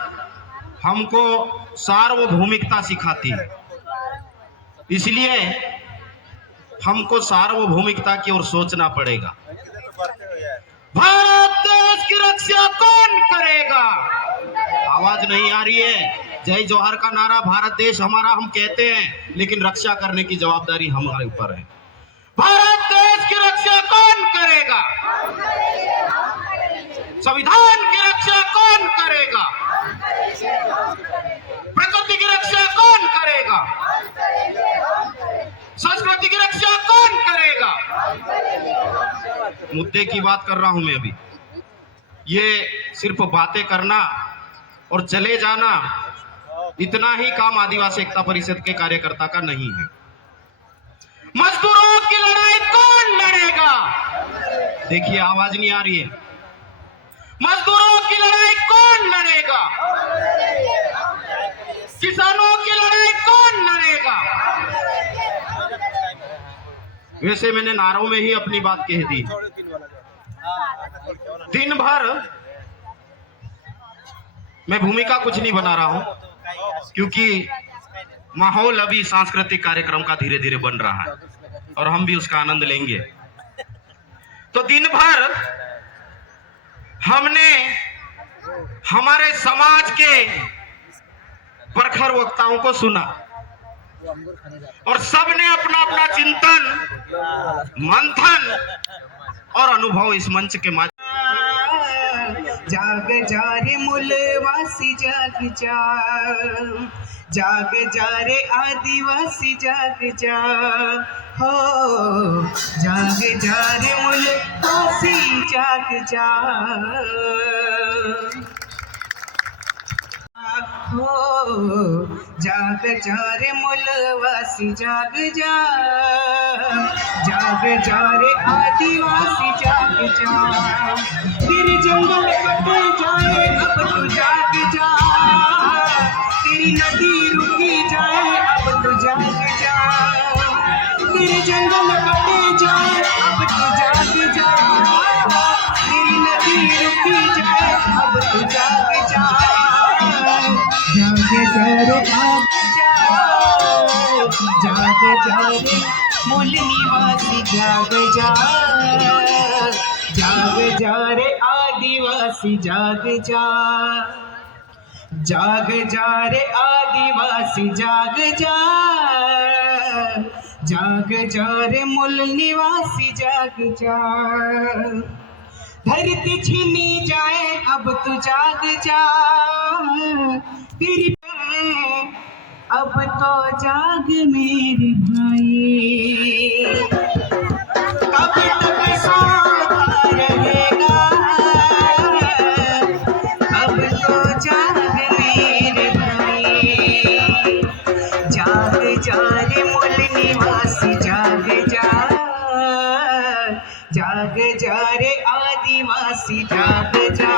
हमको सार्वभौमिकता सिखाती है, इसलिए हमको सार्वभौमिकता की ओर सोचना पड़ेगा। भारत देश की रक्षा कौन करेगा? आवाज नहीं आ रही है। जय जोहार का नारा, भारत देश हमारा हम कहते हैं, लेकिन रक्षा करने की जवाबदारी हमारे ऊपर है। भारत देश की रक्षा कौन करेगा? संविधान की रक्षा कौन करेगा? प्रकृति की रक्षा कौन करेगा? संस्कृति की रक्षा कौन करेगा? मुद्दे की बात कर रहा हूं मैं अभी। ये सिर्फ बातें करना और चले जाना, इतना ही काम आदिवासी एकता परिषद के कार्यकर्ता का नहीं है। मजदूरों की लड़ाई कौन लड़ेगा? देखिए आवाज नहीं आ रही है। मजदूरों की लड़ाई कौन लड़ेगा? किसानों की लड़ाई कौन लड़ेगा? वैसे मैंने नारों में ही अपनी बात कह दी। दिन भर मैं भूमिका कुछ नहीं बना रहा हूं, क्योंकि माहौल अभी सांस्कृतिक कार्यक्रम का धीरे धीरे बन रहा है और हम भी उसका आनंद लेंगे। तो दिन भर हमने हमारे समाज के प्रखर वक्ताओं को सुना और सबने अपना अपना चिंतन, मंथन और अनुभव इस मंच के माध्यम। जाग जा रे मूलवासी जाग जा, जाग जा रे आदिवासी जाग जा, हो जाग जा रे मूलवासी जाग जा, हो जाग जा रे मूलवासी जाग जा, जाग जा रे आदिवासी जाग जा, तेरे जंगल कटे जाए अब तू जाग जा, तेरी नदी रुकी जाए अब तू जाग जा, तेरे जंगल कटे जाए अब तू जाग जा, तेरी नदी रुकी जाए अब तू जाग जा, जाग जा रे आग जा, जाग जा रे मूल निवासी जाग जा, जाग जा रे आदिवासी जाग जा, जाग जा रे आदिवासी जाग जा, जाग जा रे मूल निवासी जाग जा। धरती छीनी जाए अब तू जाग जा, तेरी अब तो जाग मेरे भाई, कब तक सोता रहेगा, अब तो जाग मेरे भाई, जाग जा रे मूल निवासी जाग जा, जाग जा रे आदिवासी जाग जा,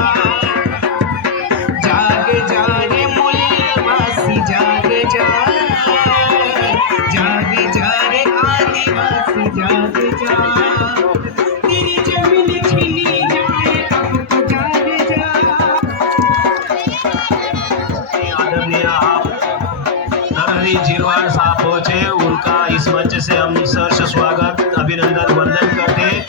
जाग जा रे मूल निवासी जाग जा, जाग जा रे आदिवासी जाग जा, तेरी जमीन छीनी जाए अब तो जाग जा। आदरणीय आप नरहरि झिरवाल साहब पहुंचे, उनका इस मंच से हम सहर्ष स्वागत अभिनंदन वंदन करते हैं।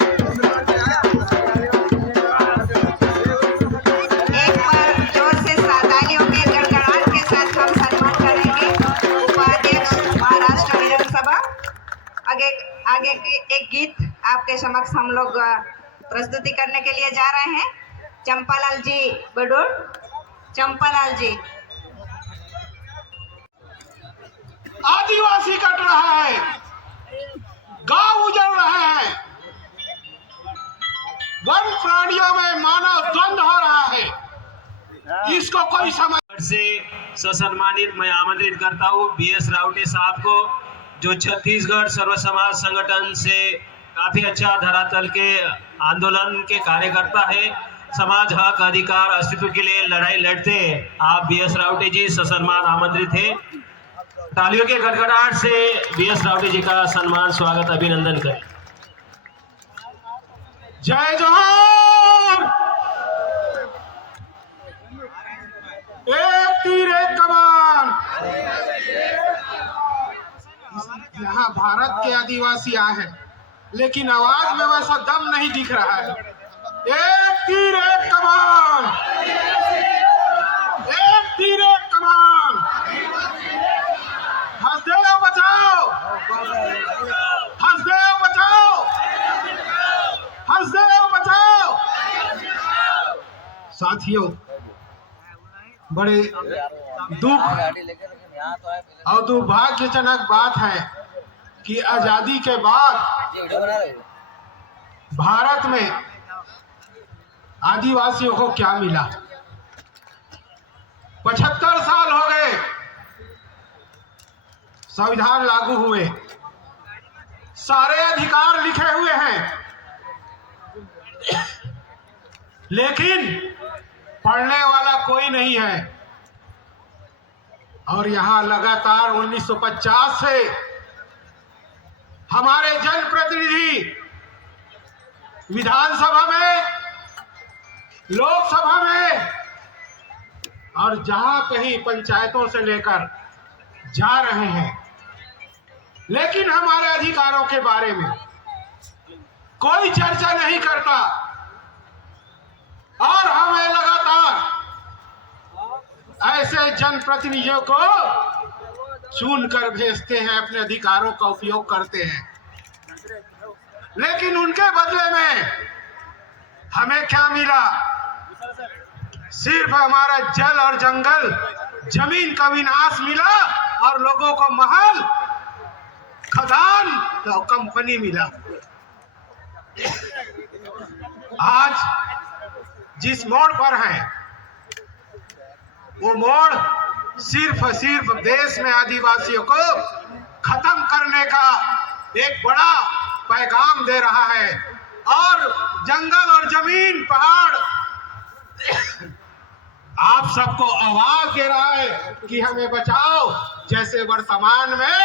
एक बार जोर से तालियों के गड़गड़ाहट के साथ हम सम्मान करेंगे उपाध्यक्ष महाराष्ट्र विधानसभा। आगे की एक गीत आपके समक्ष हम लोग प्रस्तुति करने के लिए जा रहे हैं। चंपालाल जी बडोल, चंपालाल जी। आदिवासी कट रहा है, गांव उजड़ रहे हैं, वन प्राणियों में मानव द्वंद हो रहा है, इसको कोई समझ से ससम्मानित मैं आमंत्रित करता हूँ BS रावटे साहब को, जो छत्तीसगढ़ सर्व समाज संगठन से काफी अच्छा धरातल के आंदोलन के कार्यकर्ता है, समाज हक अधिकार अस्तित्व के लिए लड़ाई लड़ते हैं। आप BS रावटे जी ससम्मान आमंत्रित है। तालियों के गड़गड़ाहट से BS रावटे जी का सम्मान स्वागत अभिनंदन करें। जय जोहार, एक तीर एक कमान। यहाँ भारत के आदिवासी आए हैं, लेकिन आवाज में वैसा दम नहीं दिख रहा है। एक तीर एक कमान, एक तीर एक कमान। हंसदेव बचाओ, हंसदेव बचाओ, हंसदेव बचाओ। साथियों, बड़े दुख और दुर्भाग्यजनक बात है कि आजादी के बाद भारत में आदिवासियों को क्या मिला। 75 साल हो गए संविधान लागू हुए, सारे अधिकार लिखे हुए हैं, लेकिन पढ़ने वाला कोई नहीं है। और यहाँ लगातार 1950 से हमारे जनप्रतिनिधि विधानसभा में, लोकसभा में और जहां कहीं पंचायतों से लेकर जा रहे हैं, लेकिन हमारे अधिकारों के बारे में कोई चर्चा नहीं करता। और हमें लगातार ऐसे जनप्रतिनिधियों को चुनकर भेजते हैं, अपने अधिकारों का उपयोग करते हैं, लेकिन उनके बदले में हमें क्या मिला? सिर्फ हमारा जल और जंगल, जमीन का विनाश मिला और लोगों को महल, खदान तो कंपनी मिला। आज जिस मोड़ पर है, वो मोड़ सिर्फ देश में आदिवासियों को खत्म करने का एक बड़ा पैगाम दे रहा है। और जंगल और जमीन, पहाड़ आप सबको आवाज दे रहा है कि हमें बचाओ, जैसे वर्तमान में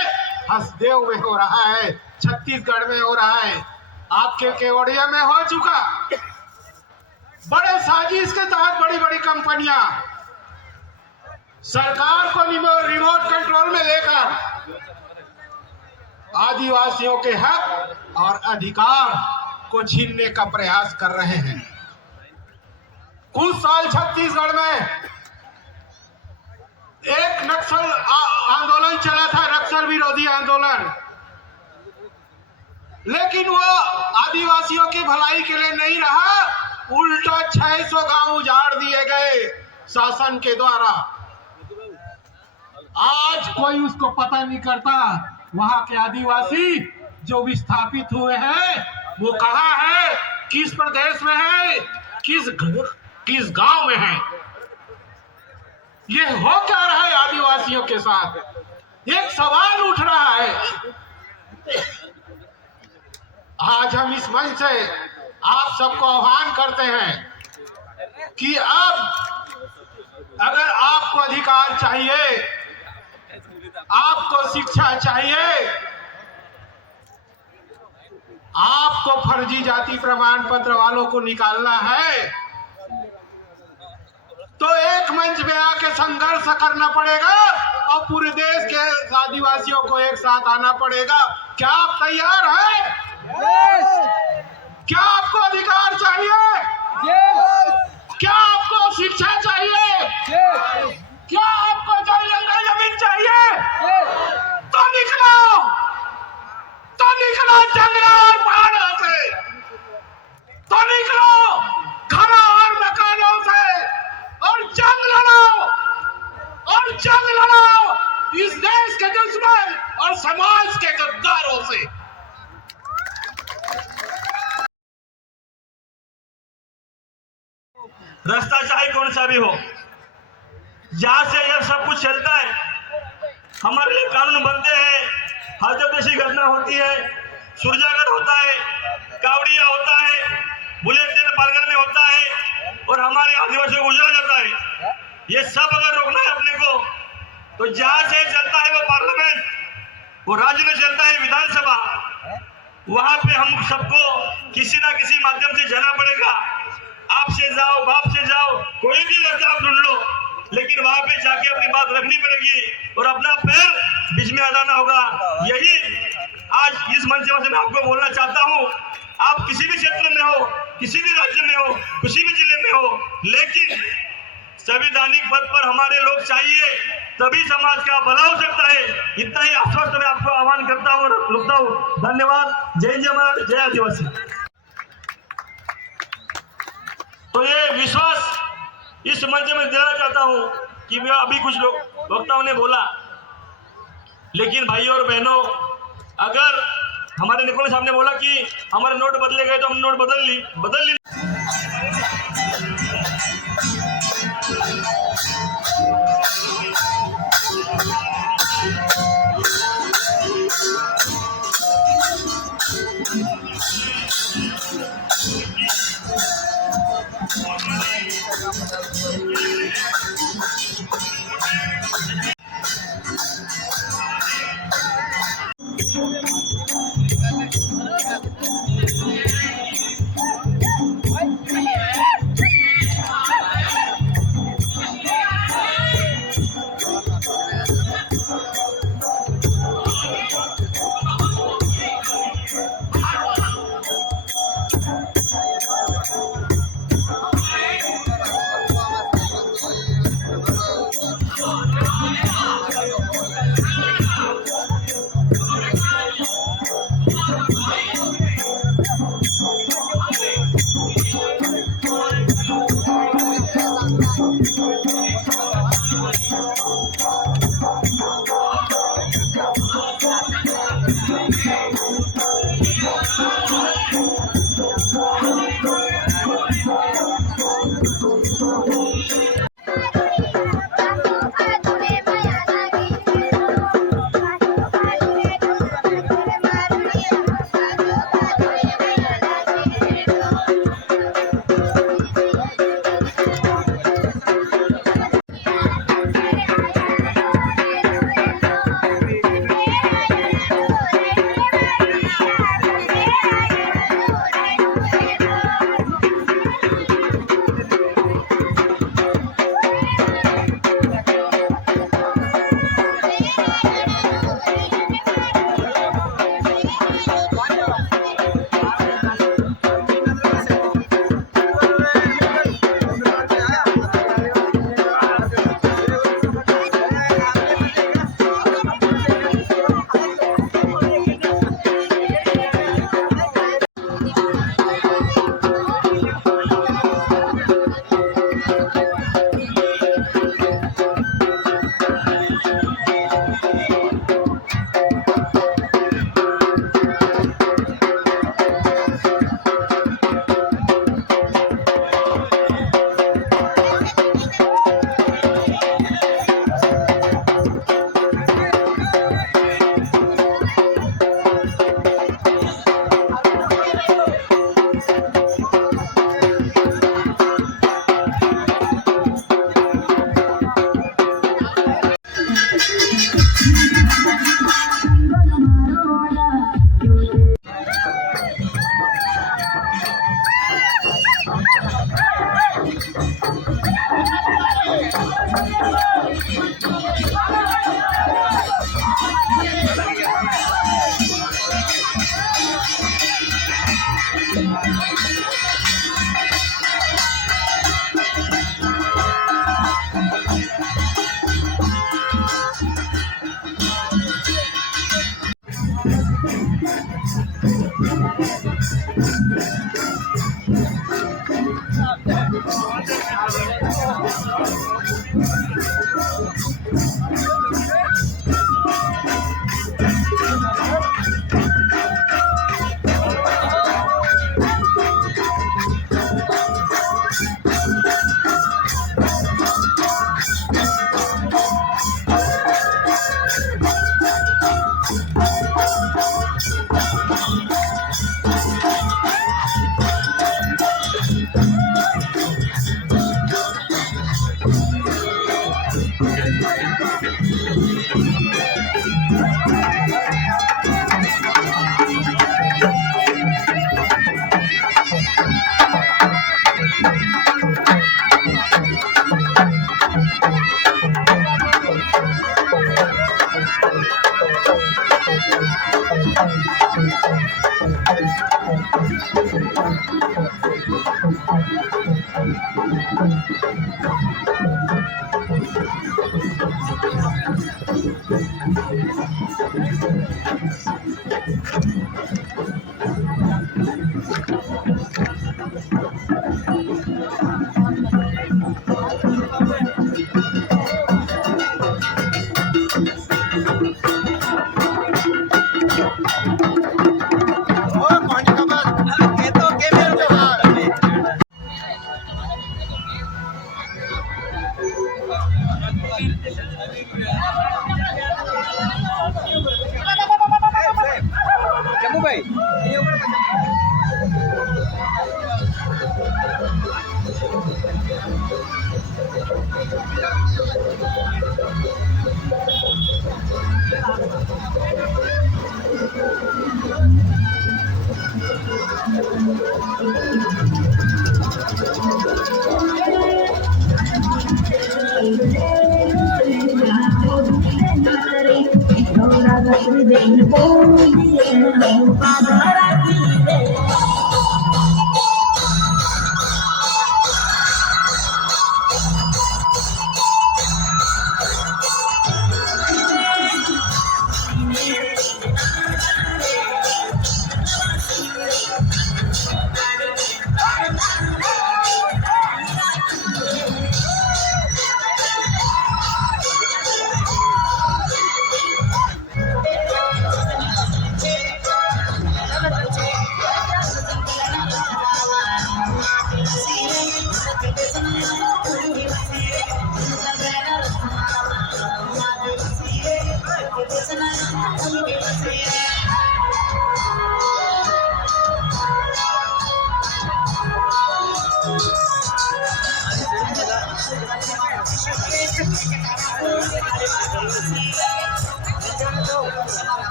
हसदेव में हो रहा है, छत्तीसगढ़ में हो रहा है, आपके केवड़िया में हो चुका। बड़े साजिश के तहत बड़ी बड़ी कंपनियां सरकार को रिमोट कंट्रोल में लेकर आदिवासियों के हक और अधिकार को छीनने का प्रयास कर रहे हैं। कुछ साल छत्तीसगढ़ में एक नक्सल आंदोलन चला था, नक्सल विरोधी आंदोलन, लेकिन वो आदिवासियों की भलाई के लिए नहीं रहा, उल्टा 600 गांव उजाड़ दिए गए शासन के द्वारा। आज कोई उसको पता नहीं करता वहां के आदिवासी जो विस्थापित हुए हैं वो कहाँ है, किस प्रदेश में है, किस गांव में है। ये हो क्या रहा है आदिवासियों के साथ, एक सवाल उठ रहा है। आज हम इस मंच से आप सबको आह्वान करते हैं कि अब अगर आपको अधिकार चाहिए, आपको शिक्षा चाहिए, आपको फर्जी जाति प्रमाण पत्र वालों को निकालना है, तो एक मंच में आके संघर्ष करना पड़ेगा और पूरे देश के आदिवासियों को एक साथ आना पड़ेगा। क्या आप तैयार हैं? क्या आपको अधिकार चाहिए? क्या आपको शिक्षा चाहिए? क्या आपको जंगल जमीन चाहिए? तो निकलो जंगलों और पहाड़ों से, तो निकलो घरों और मकानों से और जंग लड़ो इस देश के दुश्मन और समाज के गद्दारों से। रास्ता चाहे कौन सा भी हो, जहाँ से यह सब कुछ चलता है, हमारे लिए कानून बनते हैं, हजोदेशी घटना होती है, सुरजागढ़ होता है, कावड़िया होता है, बुलेट ट्रेन पालघर में होता है और हमारे आदिवासियों को उजाड़ा जाता है। ये सब अगर रोकना है अपने को, तो जहाँ से चलता है वो पार्लियामेंट, वो राज्य में चलता है विधानसभा, वहां पे हम सबको किसी ना किसी माध्यम से जाना पड़ेगा। आपसे जाओ, बाप से जाओ, कोई भी रास्ता आप ढूंढ लो, लेकिन वहां पे जाके अपनी बात रखनी पड़ेगी और अपना पैर बीच में अदाना होगा। यही आज इस मंच से मैं आपको बोलना चाहता हूँ। आप किसी भी क्षेत्र में हो, किसी भी राज्य में हो, किसी भी जिले में हो, लेकिन संवैधानिक पद पर हमारे लोग चाहिए, तभी समाज का भला हो सकता है। इतना ही आश्वस्त मैं आपको आह्वान करता हूँ और रुकता हूँ। धन्यवाद। जय जय महाराज, जय आदिवासी। तो ये विश्वास इस मंच में देना चाहता हूँ कि मैं अभी कुछ लोग वक्ताओं ने बोला, लेकिन भाइयों और बहनों, अगर हमारे निकोल साहब ने बोला कि हमारे नोट बदले गए तो हम नोट बदल ली।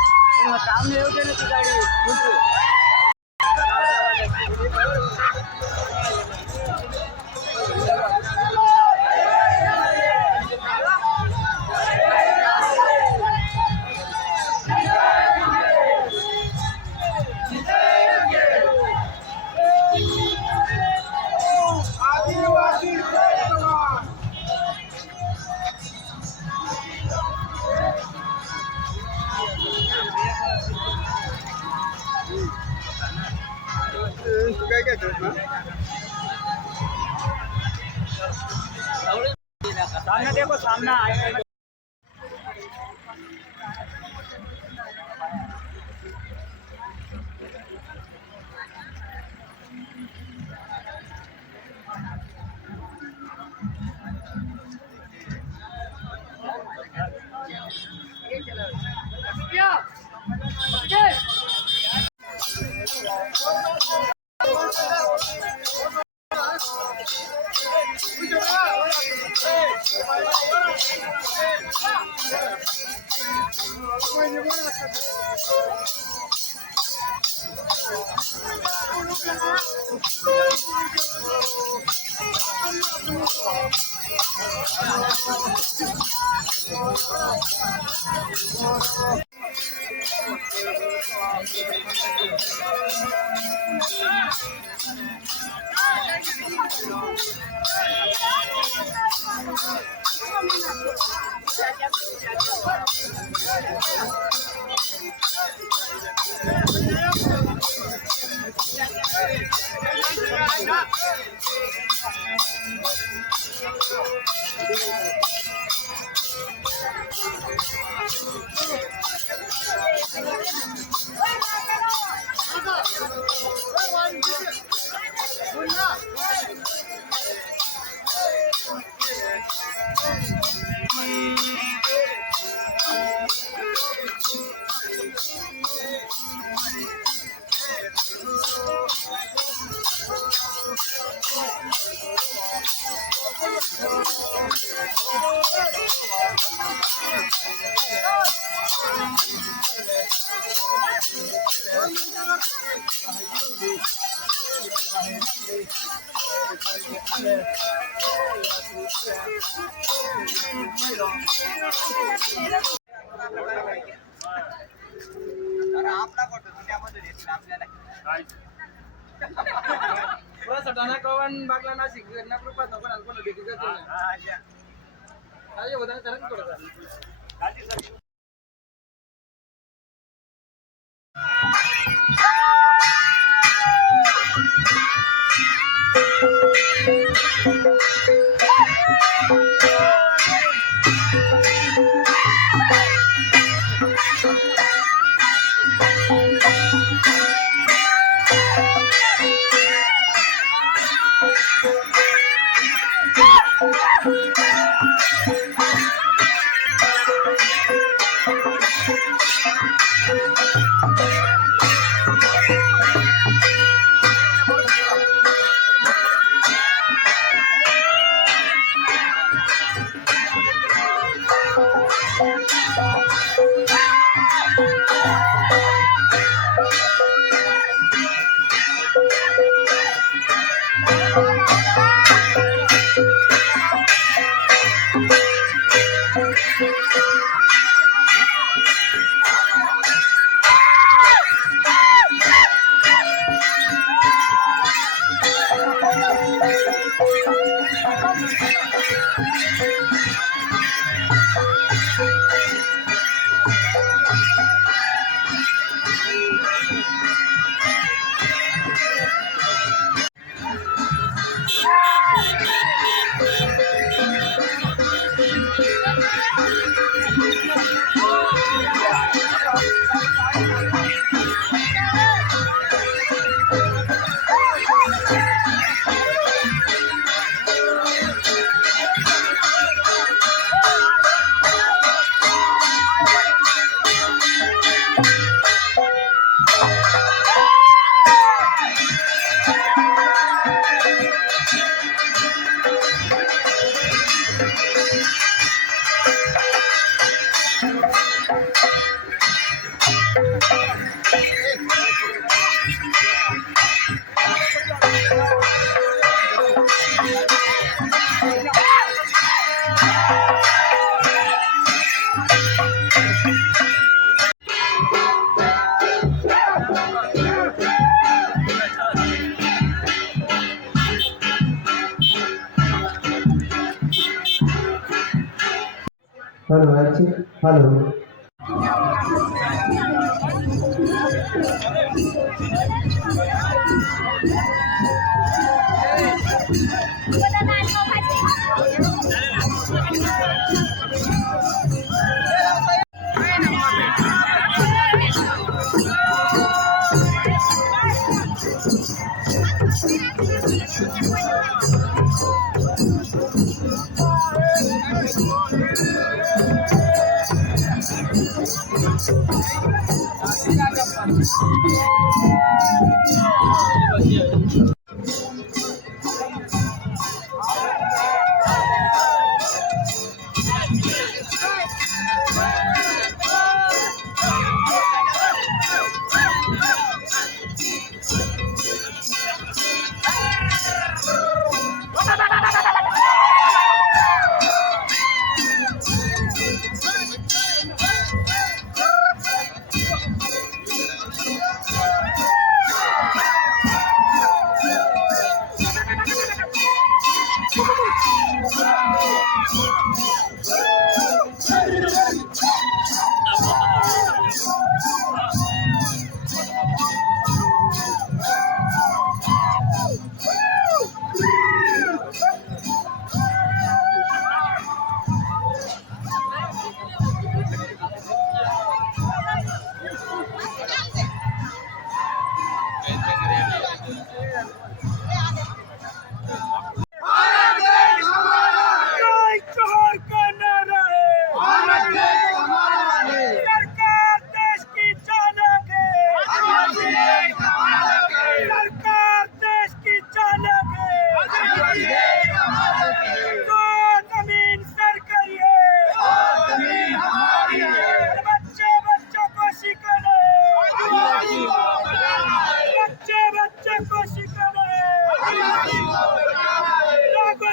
सामने देखो, सामने आए। Hello.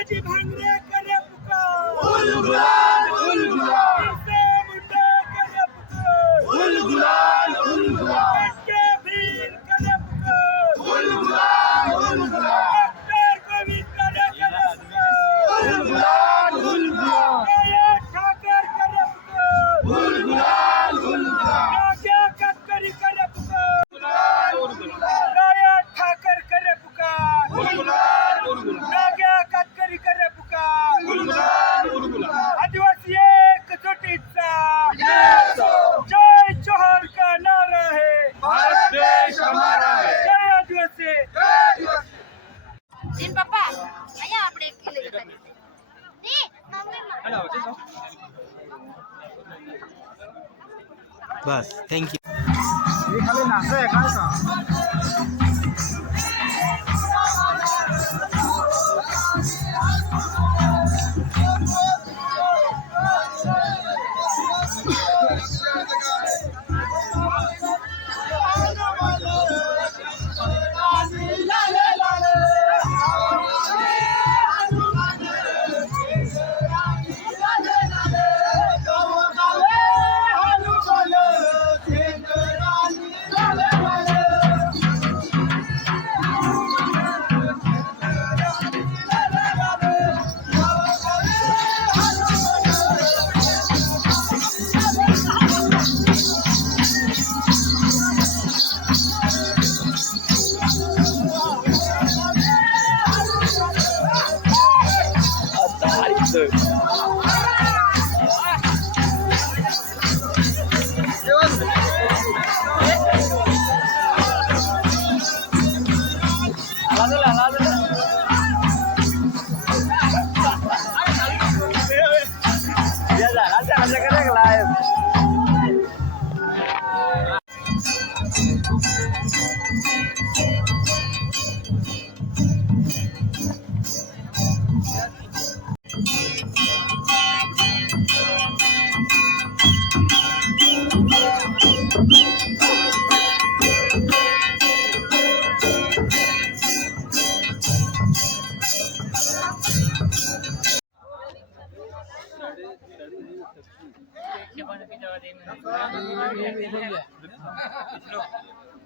बाजी भांगरे करे पुकार गुलाल इसे मुंडे करे पुकार गुलाल के भीर करे पुकार गुलाल डॉक्टर गोविंद करे पुकार गुलाल ये ठाकर करे पुकार गुलाल राजा कटकरी करे पुकार राया ठाकर करे पुकार राजा कटकरी करे पुकार आदिवासी एकजुटीचा जय जोहर का नारा है भारत देश हमारा है जय आदिवासी જીન પપ્પા અહીંયા આપણે એક કિલો લેતા દી हेलो बस थैंक यू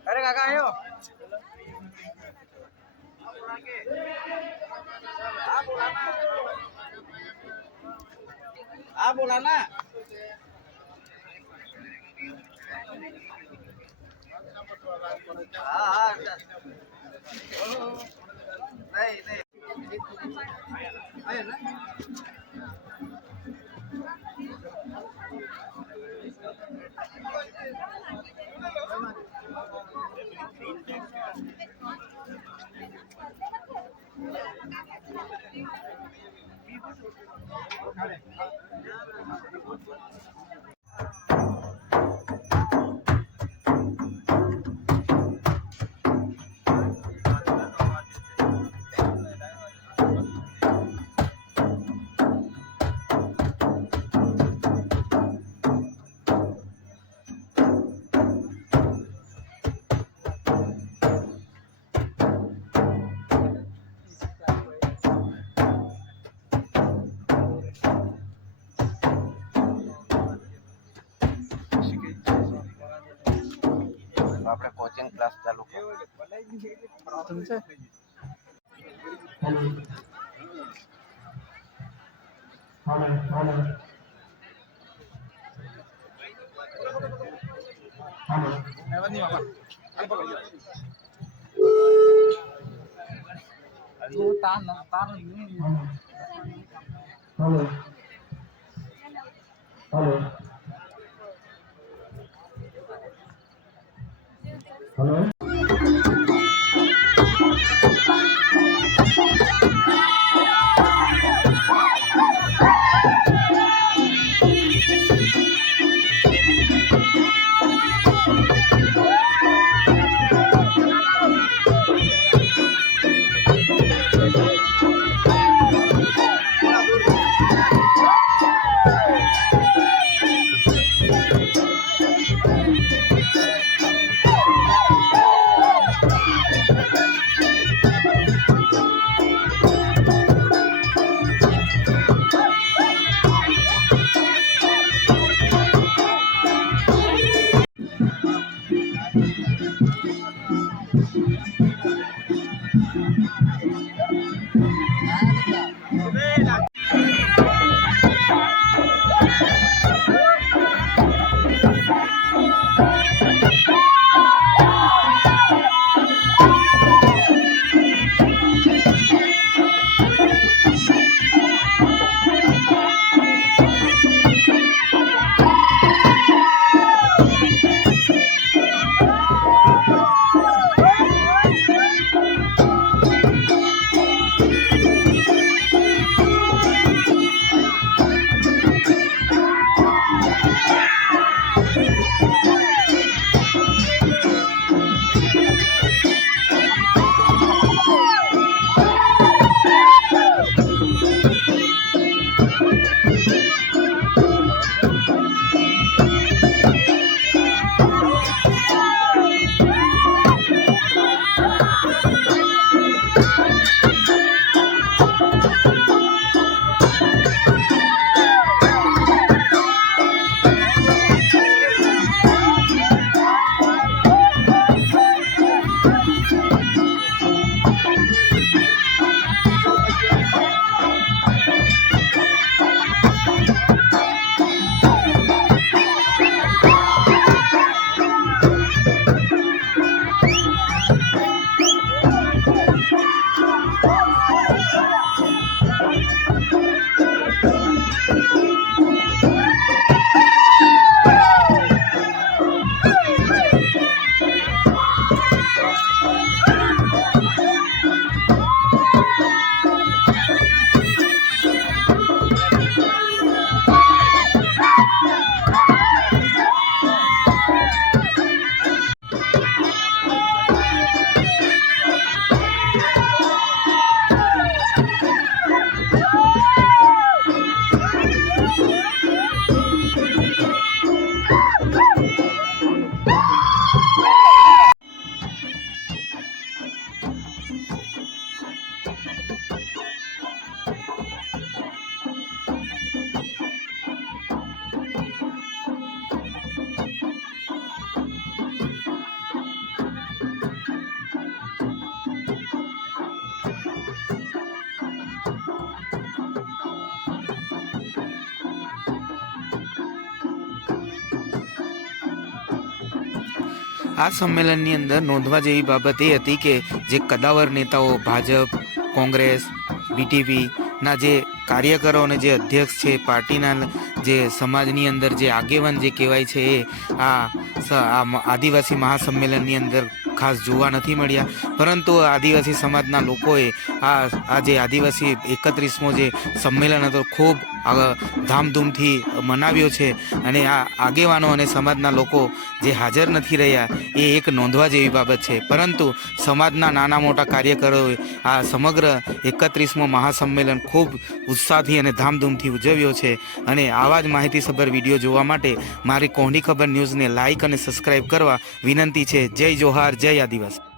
अरे काका आयो आप बोला ना हाँ नहीं आया ना આપણે કોચિંગ ક્લાસ ચાલુ तुमचे Thank you. આ સંમેલનની અંદર નોંધવા જેવી બાબત એ હતી કે જે કદાવર નેતાઓ ભાજપ, કોંગ્રેસ, બીટીપી ના જે કાર્યકરો અને જે અધ્યક્ષ છે પાર્ટીના, જે સમાજની અંદર જે આગેવાન જે કહેવાય છે એ આ આદિવાસી મહાસંમેલનની અંદર ખાસ જોવા નથી મળ્યા. પરંતુ આદિવાસી સમાજના લોકોએ આ જે આદિવાસી 31મો જે સંમેલન હતો ખૂબ ધામધૂમથી મનાવ્યો છે. અને આ આગેવાનો અને સમાજના લોકો જે હાજર નથી રહ્યા એ એક નોંધવા જેવી બાબત છે. પરંતુ સમાજના નાના મોટા કાર્યકરોએ આ સમગ્ર 31મો મહાસંમેલન ખૂબ ઉત્સાહથી અને ધામધૂમથી ઉજવ્યો છે. અને આવા જ માહિતીસભર વિડીયો જોવા માટે મારી કોહની ખબર ન્યૂઝને લાઇક અને સબસ્ક્રાઈબ કરવા વિનંતી છે. જય જોહાર, જય આદિવાસી.